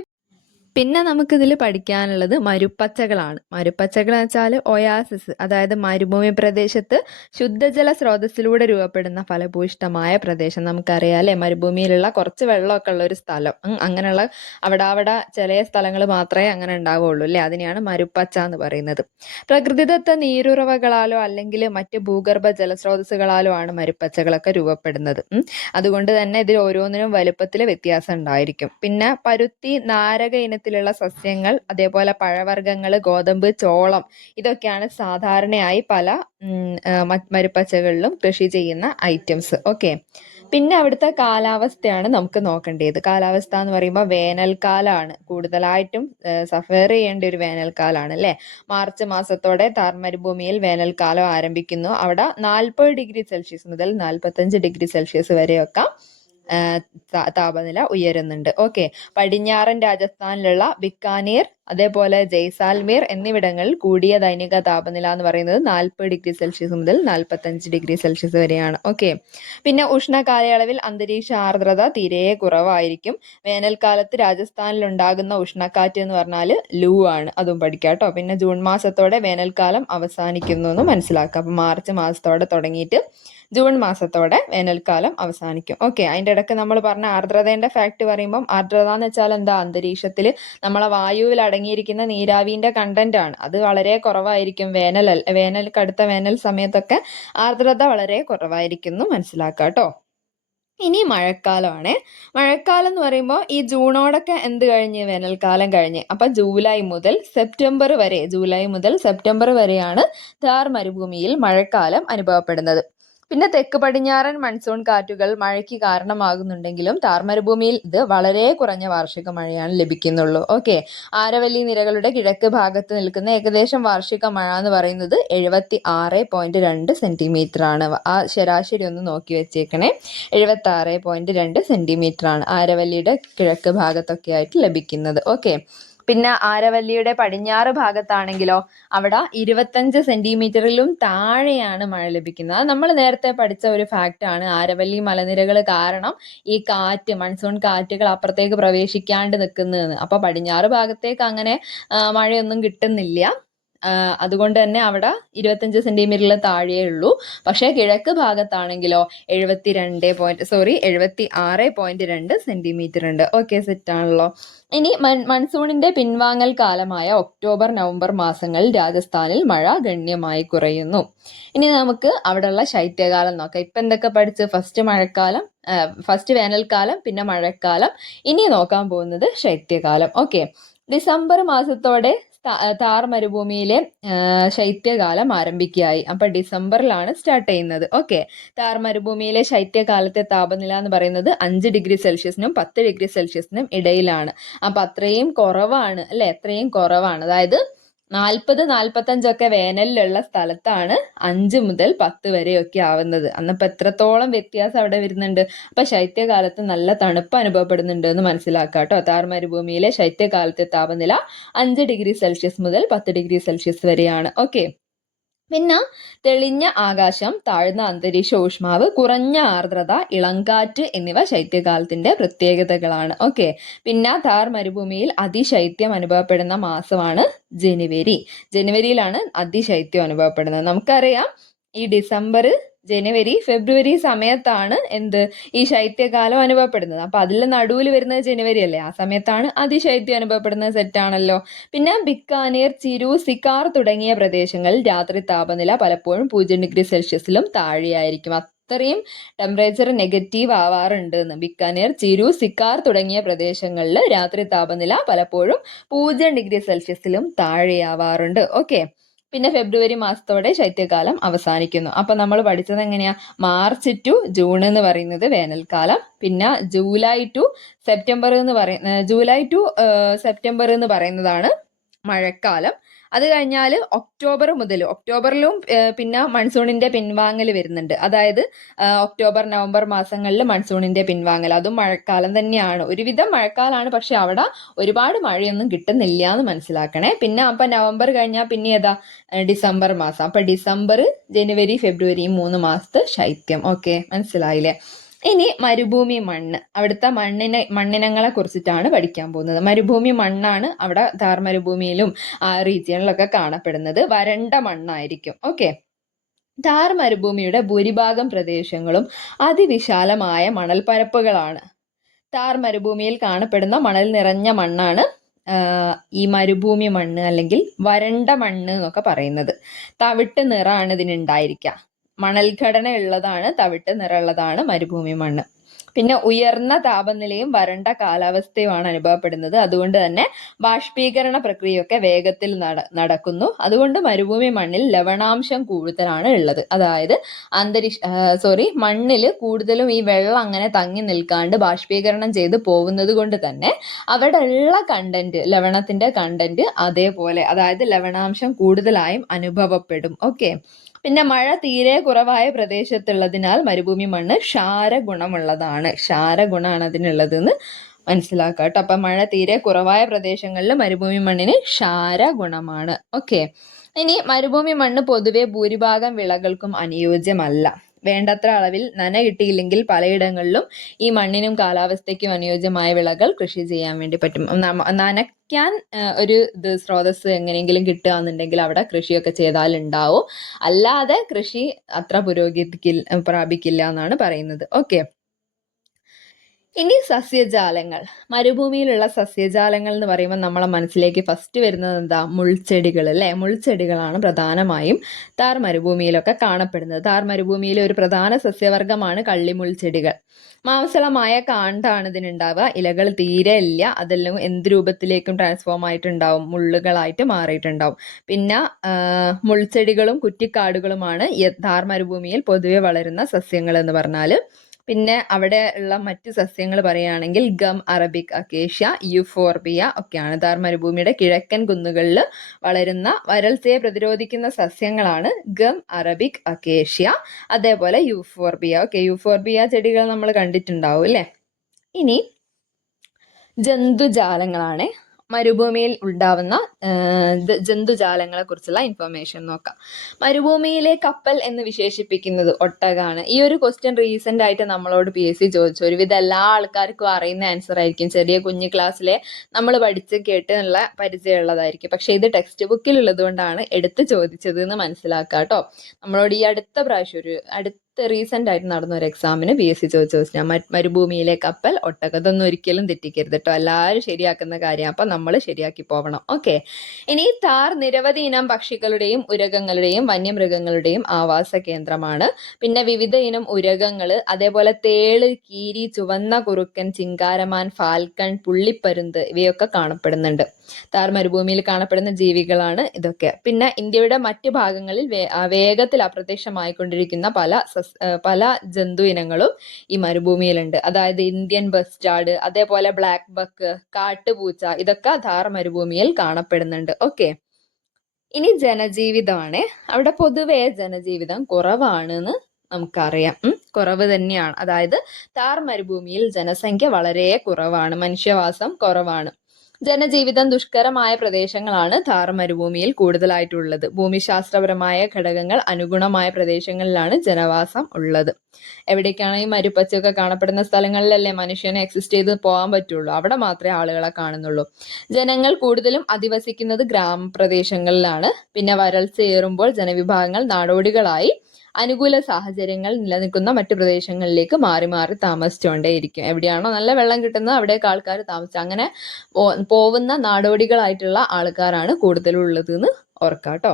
പിന്നെ നമുക്കിതിൽ പഠിക്കാനുള്ളത് മരുപ്പച്ചകളാണ്. മരുപ്പച്ചകൾ എന്ന് വെച്ചാൽ ഒയാസിസ്, അതായത് മരുഭൂമി പ്രദേശത്ത് ശുദ്ധജല സ്രോതസ്സിലൂടെ രൂപപ്പെടുന്ന ഫലഭൂയിഷ്ടമായ പ്രദേശം. നമുക്കറിയാം അല്ലേ, മരുഭൂമിയിലുള്ള കുറച്ച് വെള്ളമൊക്കെ ഉള്ള ഒരു സ്ഥലം. അങ്ങനെയുള്ള അവിടെ ചില സ്ഥലങ്ങൾ മാത്രമേ അങ്ങനെ ഉണ്ടാവുകയുള്ളൂ അല്ലേ, അതിനെയാണ് മരുപ്പച്ച എന്ന് പറയുന്നത്. പ്രകൃതിദത്ത നീരുറവകളാലോ അല്ലെങ്കിൽ മറ്റ് ഭൂഗർഭ ജലസ്രോതസ്സുകളാലോ ആണ് മരുപ്പച്ചകളൊക്കെ രൂപപ്പെടുന്നത്. അതുകൊണ്ട് തന്നെ ഇതിൽ ഓരോന്നിനും വലുപ്പത്തിൽ വ്യത്യാസം ഉണ്ടായിരിക്കും. പിന്നെ പരുത്തി, നാരക ഇനത്തിലുള്ള സസ്യങ്ങൾ, അതേപോലെ പഴവർഗ്ഗങ്ങൾ, ഗോതമ്പ്, ചോളം, ഇതൊക്കെയാണ് സാധാരണയായി പല മരുപ്പച്ചകളിലും കൃഷി ചെയ്യുന്ന ഐറ്റംസ്. ഓക്കെ, പിന്നെ അവിടുത്തെ കാലാവസ്ഥയാണ് നമുക്ക് നോക്കേണ്ടത്. കാലാവസ്ഥ എന്ന് പറയുമ്പോൾ വേനൽക്കാലമാണ് കൂടുതലായിട്ടും സഫർ ചെയ്യേണ്ട ഒരു വേനൽക്കാലമാണ് അല്ലേ. മാർച്ച് മാസത്തോടെ താർ മരുഭൂമിയിൽ വേനൽക്കാലം ആരംഭിക്കുന്നു. അവിടെ 40 ഡിഗ്രി സെൽഷ്യസ് മുതൽ 45 ഡിഗ്രി സെൽഷ്യസ് വരെയൊക്കെ താപനില ഉയരുന്നുണ്ട്. ഓക്കെ, പടിഞ്ഞാറൻ രാജസ്ഥാനിലുള്ള ബിക്കാനീർ, അതേപോലെ ജയ്സാൽമീർ എന്നിവിടങ്ങളിൽ കൂടിയ ദൈനിക താപനില എന്ന് പറയുന്നത് 40 ഡിഗ്രി സെൽഷ്യസ് മുതൽ 45 ഡിഗ്രി സെൽഷ്യസ് വരെയാണ്. ഓക്കെ, പിന്നെ ഉഷ്ണകാലയളവിൽ അന്തരീക്ഷ ആർദ്രത തീരെ കുറവായിരിക്കും. വേനൽക്കാലത്ത് രാജസ്ഥാനിൽ ഉണ്ടാകുന്ന ഉഷ്ണക്കാറ്റ് എന്ന് പറഞ്ഞാൽ ലൂ ആണ്, അതും പഠിക്കാം കേട്ടോ. പിന്നെ ജൂൺ മാസത്തോടെ വേനൽക്കാലം അവസാനിക്കുന്നു എന്ന് മനസ്സിലാക്കുക. അപ്പം മാർച്ച് മാസത്തോടെ തുടങ്ങിയിട്ട് ജൂൺ മാസത്തോടെ വേനൽക്കാലം അവസാനിക്കും. ഓക്കെ, അതിൻ്റെ ഇടയ്ക്ക് നമ്മൾ പറഞ്ഞ ആർദ്രതയുടെ ഫാക്ട് പറയുമ്പം, ആർദ്രത എന്ന് വെച്ചാൽ എന്താ, അന്തരീക്ഷത്തിൽ നമ്മളെ വായുവിൽ അടങ്ങിയിരിക്കുന്ന നീരാവിന്റെ കണ്ടന്റ് ആണ്. അത് വളരെ കുറവായിരിക്കും. കടുത്ത വേനൽ സമയത്തൊക്കെ ആർദ്രത വളരെ കുറവായിരിക്കും എന്ന് മനസ്സിലാക്കുക കേട്ടോ. ഇനി മഴക്കാലമാണ്. മഴക്കാലം എന്ന് പറയുമ്പോൾ ഈ ജൂണോടൊക്കെ എന്ത് കഴിഞ്ഞ്, വേനൽക്കാലം കഴിഞ്ഞ്. അപ്പം ജൂലൈ മുതൽ സെപ്റ്റംബർ വരെയാണ് ഥാർ മരുഭൂമിയിൽ മഴക്കാലം അനുഭവപ്പെടുന്നത്. പിന്നെ തെക്ക് പടിഞ്ഞാറൻ മൺസൂൺ കാറ്റുകൾ മഴയ്ക്ക് കാരണമാകുന്നുണ്ടെങ്കിലും താർ മരുഭൂമിയിൽ ഇത് വളരെ കുറഞ്ഞ വാർഷിക മഴയാണ് ലഭിക്കുന്നുള്ളൂ. ഓക്കെ, ആരവല്ലി നിരകളുടെ കിഴക്ക് ഭാഗത്ത് നിൽക്കുന്ന ഏകദേശം വാർഷിക മഴ എന്ന് പറയുന്നത് 76.2 സെന്റിമീറ്റർ ആണ്. ആ ശരാശരി ഒന്ന് നോക്കി വെച്ചേക്കണേ. 76.2 സെന്റിമീറ്റർ ആണ് ആരവല്ലിയുടെ കിഴക്ക് ഭാഗത്തൊക്കെ ആയിട്ട് ലഭിക്കുന്നത്. ഓക്കെ, പിന്നെ ആരവല്ലിയുടെ പടിഞ്ഞാറ് ഭാഗത്താണെങ്കിലോ അവിടെ 25 സെന്റിമീറ്ററിലും താഴെയാണ് മഴ ലഭിക്കുന്നത്. അത് നമ്മൾ നേരത്തെ പഠിച്ച ഒരു ഫാക്റ്റ് ആണ്. ആരവല്ലി മലനിരകൾ കാരണം ഈ മൺസൂൺ കാറ്റുകൾ അപ്പുറത്തേക്ക് പ്രവേശിക്കാണ്ട് നിൽക്കുന്നതെന്ന്. അപ്പൊ പടിഞ്ഞാറ് ഭാഗത്തേക്ക് അങ്ങനെ മഴയൊന്നും കിട്ടുന്നില്ല. അതുകൊണ്ട് തന്നെ അവിടെ 25 സെന്റിമീറ്ററിൽ താഴെയേ ഉള്ളൂ. പക്ഷേ കിഴക്ക് ഭാഗത്താണെങ്കിലോ 76.2 സെന്റിമീറ്റർ ഉണ്ട്. ഓക്കെ, സെറ്റ് ആണല്ലോ. ഇനി മൺസൂണിന്റെ പിൻവാങ്ങൽ കാലമായ ഒക്ടോബർ നവംബർ മാസങ്ങളിൽ രാജസ്ഥാനിൽ മഴ ഗണ്യമായി കുറയുന്നു. ഇനി നമുക്ക് അവിടെയുള്ള ശൈത്യകാലം നോക്കാം. ഇപ്പൊ എന്തൊക്കെ പഠിച്ച്, ഫസ്റ്റ് വേനൽക്കാലം, പിന്നെ മഴക്കാലം. ഇനി നോക്കാൻ പോകുന്നത് ശൈത്യകാലം. ഓക്കെ, ഡിസംബർ മാസത്തോടെ താർ മരുഭൂമിയിലെ ശൈത്യകാലം ആരംഭിക്കുകയായി. അപ്പൊ ഡിസംബറിലാണ് സ്റ്റാർട്ട് ചെയ്യുന്നത്. ഓക്കെ, താർ മരുഭൂമിയിലെ ശൈത്യകാലത്തെ താപനില എന്ന് പറയുന്നത് 5 ഡിഗ്രി സെൽഷ്യസിനും 10 ഡിഗ്രി സെൽഷ്യസിനും ഇടയിലാണ്. അപ്പൊ അത്രയും കുറവാണ് അല്ലെ, അത്രയും കുറവാണ്. അതായത് 40-45 വേനലിലുള്ള സ്ഥലത്താണ് 5 മുതൽ 10 വരെയൊക്കെ ആവുന്നത്. അന്നപ്പോ എത്രത്തോളം വ്യത്യാസം അവിടെ വരുന്നുണ്ട്. അപ്പൊ ശൈത്യകാലത്ത് നല്ല തണുപ്പ് അനുഭവപ്പെടുന്നുണ്ട് എന്ന് മനസ്സിലാക്കുക കേട്ടോ. താർ മരുഭൂമിയിലെ ശൈത്യകാലത്തെ താപനില 5 ഡിഗ്രി സെൽഷ്യസ് മുതൽ 10 ഡിഗ്രി സെൽഷ്യസ് വരെയാണ്. ഓക്കെ, പിന്നെ തെളിഞ്ഞ ആകാശം, താഴ്ന്ന അന്തരീക്ഷ ഊഷ്മാവ്, കുറഞ്ഞ ആർദ്രത, ഇളങ്കാറ്റ് എന്നിവ ശൈത്യകാലത്തിന്റെ പ്രത്യേകതകളാണ്. ഓക്കെ, പിന്നെ താർ മരുഭൂമിയിൽ അതിശൈത്യം അനുഭവപ്പെടുന്ന മാസമാണ് ജനുവരി. ജനുവരിയിലാണ് അതിശൈത്യം അനുഭവപ്പെടുന്നത്. നമുക്കറിയാം ഈ ഡിസംബർ, ജനുവരി, ഫെബ്രുവരി സമയത്താണ് എന്ത് ഈ ശൈത്യകാലം അനുഭവപ്പെടുന്നത്. അപ്പൊ അതിൽ നടുവിൽ വരുന്നത് ജനുവരി അല്ലേ, ആ സമയത്താണ് അതിശൈത്യം അനുഭവപ്പെടുന്നത്. സെറ്റാണല്ലോ. പിന്നെ ബിക്കാനീർ, ചിരു, സിക്കാർ തുടങ്ങിയ പ്രദേശങ്ങളിൽ രാത്രി താപനില പലപ്പോഴും 0 ഡിഗ്രി സെൽഷ്യസിലും താഴെയായിരിക്കും. അത്രയും ടെമ്പറേച്ചർ നെഗറ്റീവ് ആവാറുണ്ട് എന്ന്. ബിക്കാനീർ, ചിരു, സിക്കാർ തുടങ്ങിയ പ്രദേശങ്ങളിൽ രാത്രി താപനില പലപ്പോഴും 0 ഡിഗ്രി സെൽഷ്യസിലും താഴെയാവാറുണ്ട്. ഓക്കെ, പിന്നെ ഫെബ്രുവരി മാസത്തോടെ ശൈത്യകാലം അവസാനിക്കുന്നു. അപ്പൊ നമ്മൾ പഠിച്ചത് എങ്ങനെയാ, മാർച്ച് ടു ജൂൺ എന്ന് പറയുന്നത് വേനൽക്കാലം, പിന്നെ ജൂലൈ ടു സെപ്റ്റംബർ എന്ന് പറയുന്നതാണ് മഴക്കാലം. അത് കഴിഞ്ഞാൽ ഒക്ടോബറിലും പിന്നെ മൺസൂണിന്റെ പിൻവാങ്ങൽ വരുന്നുണ്ട്. അതായത് ഒക്ടോബർ നവംബർ മാസങ്ങളിൽ മൺസൂണിന്റെ പിൻവാങ്ങൽ, അതും മഴക്കാലം തന്നെയാണ്. ഒരുവിധം മഴക്കാലമാണ്, പക്ഷെ അവിടെ ഒരുപാട് മഴയൊന്നും കിട്ടുന്നില്ല എന്ന് മനസ്സിലാക്കണേ. പിന്നെ അപ്പൊ നവംബർ കഴിഞ്ഞാൽ പിന്നെ ഏതാ, ഡിസംബർ മാസം. അപ്പൊ ഡിസംബർ, ജനുവരി, ഫെബ്രുവരി 3 മാസത്തെ ശൈത്യം. ഓക്കെ, മനസ്സിലായില്ലേ? ഇനി മരുഭൂമി മണ്ണ്, അവിടുത്തെ മണ്ണിനങ്ങളെ കുറിച്ചിട്ടാണ് പഠിക്കാൻ പോകുന്നത്. മരുഭൂമി മണ്ണാണ് അവിടെ താർ മരുഭൂമിയിലും ആ റീജിയണിലൊക്കെ കാണപ്പെടുന്നത്. വരണ്ട മണ്ണായിരിക്കും. ഓക്കെ, താർ മരുഭൂമിയുടെ ഭൂരിഭാഗം പ്രദേശങ്ങളും അതിവിശാലമായ മണൽപ്പരപ്പുകളാണ്. താർ മരുഭൂമിയിൽ കാണപ്പെടുന്ന മണൽ നിറഞ്ഞ മണ്ണാണ് ഈ മരുഭൂമി മണ്ണ് അല്ലെങ്കിൽ വരണ്ട മണ്ണ് എന്നൊക്കെ പറയുന്നത്. തവിട്ട് നിറാണ് ഇതിനുണ്ടായിരിക്കുക. മണൽഘടന ഉള്ളതാണ്, തവിട്ട് നിറമുള്ളതാണ് മരുഭൂമി മണ്ണ്. പിന്നെ ഉയർന്ന താപനിലയും വരണ്ട കാലാവസ്ഥയുമാണ് അനുഭവപ്പെടുന്നത്. അതുകൊണ്ട് തന്നെ ബാഷ്പീകരണ പ്രക്രിയയൊക്കെ വേഗത്തിൽ നടക്കുന്നു. അതുകൊണ്ട് മരുഭൂമി മണ്ണിൽ ലവണാംശം കൂടുതലാണ് ഉള്ളത്. അതായത് മണ്ണിൽ കൂടുതലും ഈ വെള്ളം അങ്ങനെ തങ്ങി നിൽക്കാണ്ട് ബാഷ്പീകരണം ചെയ്ത് പോകുന്നത് കൊണ്ട് തന്നെ അവിടെ ഉള്ള കണ്ടന്റ്, ലവണത്തിന്റെ കണ്ടന്റ് അതേപോലെ, അതായത് ലവണാംശം കൂടുതലായും അനുഭവപ്പെടും. ഓക്കെ, പിന്നെ മഴ തീരെ കുറവായ പ്രദേശത്തുള്ളതിനാൽ മരുഭൂമി മണ്ണ് ക്ഷാരഗുണമുള്ളതാണ്. ക്ഷാരഗുണമാണ് അതിനുള്ളതെന്ന് മനസ്സിലാക്കുക കേട്ടോ. അപ്പൊ മഴ തീരെ കുറവായ പ്രദേശങ്ങളിൽ മരുഭൂമി മണ്ണിന് ക്ഷാരഗുണമാണ്. ഓക്കെ, ഇനി മരുഭൂമി മണ്ണ് പൊതുവെ ഭൂരിഭാഗം വിളകൾക്കും അനുയോജ്യമല്ല. വേണ്ടത്ര അളവിൽ നന കിട്ടിയില്ലെങ്കിൽ പലയിടങ്ങളിലും ഈ മണ്ണിനും കാലാവസ്ഥയ്ക്കും അനുയോജ്യമായ വിളകൾ കൃഷി ചെയ്യാൻ വേണ്ടി പറ്റും. നനയ്ക്കാൻ ഒരു സ്രോതസ് എങ്ങനെയെങ്കിലും കിട്ടുകയെന്നുണ്ടെങ്കിൽ അവിടെ കൃഷിയൊക്കെ ചെയ്താൽ ഉണ്ടാവും. അല്ലാതെ കൃഷി അത്ര പ്രാപിക്കില്ല എന്നാണ് പറയുന്നത്. ഓക്കെ, ഇനി സസ്യജാലങ്ങൾ. മരുഭൂമിയിലുള്ള സസ്യജാലങ്ങൾ എന്ന് പറയുമ്പോൾ നമ്മളെ മനസ്സിലേക്ക് ഫസ്റ്റ് വരുന്നത് എന്താ, മുൾച്ചെടികൾ അല്ലേ. മുൾച്ചെടികളാണ് പ്രധാനമായും താർ മരുഭൂമിയിലൊക്കെ കാണപ്പെടുന്നത്. താർ മരുഭൂമിയിലെ ഒരു പ്രധാന സസ്യവർഗമാണ് കള്ളിമുൾച്ചെടികൾ. മാംസളമായ കാണ്ടാണ് ഇതിനുണ്ടാവുക. ഇലകൾ തീരെ ഇല്ല. അതെല്ലാം എന്ത് രൂപത്തിലേക്കും ട്രാൻസ്ഫോം ആയിട്ടുണ്ടാവും, മുള്ളുകളായിട്ട് മാറിയിട്ടുണ്ടാവും. പിന്നെ മുൾച്ചെടികളും കുറ്റിക്കാടുകളുമാണ് താർ മരുഭൂമിയിൽ പൊതുവെ വളരുന്ന സസ്യങ്ങൾ എന്ന് പറഞ്ഞാൽ. പിന്നെ അവിടെ ഉള്ള മറ്റ് സസ്യങ്ങൾ പറയുകയാണെങ്കിൽ ഗം അറബിക് അക്കേഷ്യ, യൂഫോർബിയ ഒക്കെയാണ്. താർ മരുഭൂമിയുടെ കിഴക്കൻ കുന്നുകളിൽ വളരുന്ന വരൾച്ചയെ പ്രതിരോധിക്കുന്ന സസ്യങ്ങളാണ് ഗം അറബിക് അക്കേഷ്യ, അതേപോലെ യൂഫോർബിയ. ഓക്കെ, യൂഫോർബിയ ചെടികൾ നമ്മൾ കണ്ടിട്ടുണ്ടാവും അല്ലേ. ഇനി ജന്തുജാലങ്ങളാണ്. മരുഭൂമിയിൽ ഉണ്ടാവുന്ന ജന്തുജാലങ്ങളെ കുറിച്ചുള്ള ഇൻഫർമേഷൻ നോക്കാം. മരുഭൂമിയിലെ കപ്പൽ എന്ന് വിശേഷിപ്പിക്കുന്നത് ഒട്ടകാണ്. ഈ ഒരു ക്വസ്റ്റ്യൻ റീസെന്റ് ആയിട്ട് നമ്മളോട് PSC ചോദിച്ചു. ഒരുവിധം എല്ലാ ആൾക്കാർക്കും അറിയുന്ന ആൻസർ ആയിരിക്കും. ചെറിയ കുഞ്ഞു ക്ലാസ്സിലെ നമ്മൾ പഠിച്ച് കേട്ടുള്ള പരിചയമുള്ളതായിരിക്കും. പക്ഷെ ഇത് ടെക്സ്റ്റ് ബുക്കിൽ ഉള്ളത് കൊണ്ടാണ് എടുത്ത് ചോദിച്ചത് എന്ന് മനസ്സിലാക്കുക കേട്ടോ. നമ്മളോട് ഈ അടുത്ത റീസെന്റ് ആയിട്ട് നടന്ന ഒരു എക്സാമിന് PSC ചോദിച്ച ക്വസ്റ്റ്യൻ. മരുഭൂമിയിലെ കപ്പൽ ഒട്ടകം. ഇതൊന്നും ഒരിക്കലും തെറ്റിക്കരുത് കേട്ടോ, എല്ലാവരും ശരിയാക്കുന്ന കാര്യം, അപ്പൊ നമ്മൾ ശരിയാക്കി പോകണം. ഓക്കെ. ഇനി താർ നിരവധി ഇനം പക്ഷികളുടെയും ഉരഗങ്ങളുടെയും വന്യമൃഗങ്ങളുടെയും ആവാസ കേന്ദ്രമാണ്. പിന്നെ വിവിധ ഇനം ഉരഗങ്ങള്, അതേപോലെ തേള്, കീരി, ചുവന്ന കുറുക്കൻ, ചിങ്കാരമാൻ, ഫാൽക്കൺ, പുള്ളിപ്പരുന്ത് ഇവയൊക്കെ കാണപ്പെടുന്നുണ്ട്. താർ മരുഭൂമിയിൽ കാണപ്പെടുന്ന ജീവികളാണ് ഇതൊക്കെ. പിന്നെ ഇന്ത്യയുടെ മറ്റു ഭാഗങ്ങളിൽ വേഗത്തിൽ അപ്രത്യക്ഷമായിക്കൊണ്ടിരിക്കുന്ന പല ജന്തു ഇനങ്ങളും ഈ മരുഭൂമിയിലുണ്ട്. അതായത് ഇന്ത്യൻ ബസ്റ്റാർഡ്, അതേപോലെ ബ്ലാക്ക് ബക്ക്, കാട്ടുപൂച്ച, ഇതൊക്കെ താർ മരുഭൂമിയിൽ കാണപ്പെടുന്നുണ്ട്. ഓക്കെ. ഇനി ജനജീവിതമാണ്. അവിടെ പൊതുവെ ജനജീവിതം കുറവാണെന്ന് നമുക്കറിയാം. കുറവ് തന്നെയാണ്. അതായത് താർ മരുഭൂമിയിൽ ജനസംഖ്യ വളരെ കുറവാണ്, മനുഷ്യവാസം കുറവാണ്. ജനജീവിതം ദുഷ്കരമായ പ്രദേശങ്ങളാണ് താർ മരുഭൂമിയിൽ കൂടുതലായിട്ടുള്ളത്. ഭൂമിശാസ്ത്രപരമായ ഘടകങ്ങൾ അനുഗുണമായ പ്രദേശങ്ങളിലാണ് ജനവാസം ഉള്ളത്. എവിടേക്കാണ് ഈ മരുപ്പച്ചൊക്കെ കാണപ്പെടുന്ന സ്ഥലങ്ങളിലല്ലേ മനുഷ്യനെ എക്സിസ്റ്റ് ചെയ്ത് പോകാൻ പറ്റുള്ളൂ. അവിടെ മാത്രമേ ആളുകളെ കാണുന്നുള്ളൂ. ജനങ്ങൾ കൂടുതലും അധിവസിക്കുന്നത് ഗ്രാമപ്രദേശങ്ങളിലാണ്. പിന്നെ വരൾച്ചയേറുമ്പോൾ ജനവിഭാഗങ്ങൾ നാടോടികളായി അനുകൂല സാഹചര്യങ്ങൾ നിലനിൽക്കുന്ന മറ്റു പ്രദേശങ്ങളിലേക്ക് മാറി മാറി താമസിച്ചുകൊണ്ടേയിരിക്കും. എവിടെയാണോ നല്ല വെള്ളം കിട്ടുന്നത് അവിടേക്ക് ആൾക്കാർ താമസിച്ചു അങ്ങനെ പോകുന്ന നാടോടികളായിട്ടുള്ള ആൾക്കാരാണ് കൂടുതലുള്ളത് എന്ന് ഓർക്കാട്ടോ.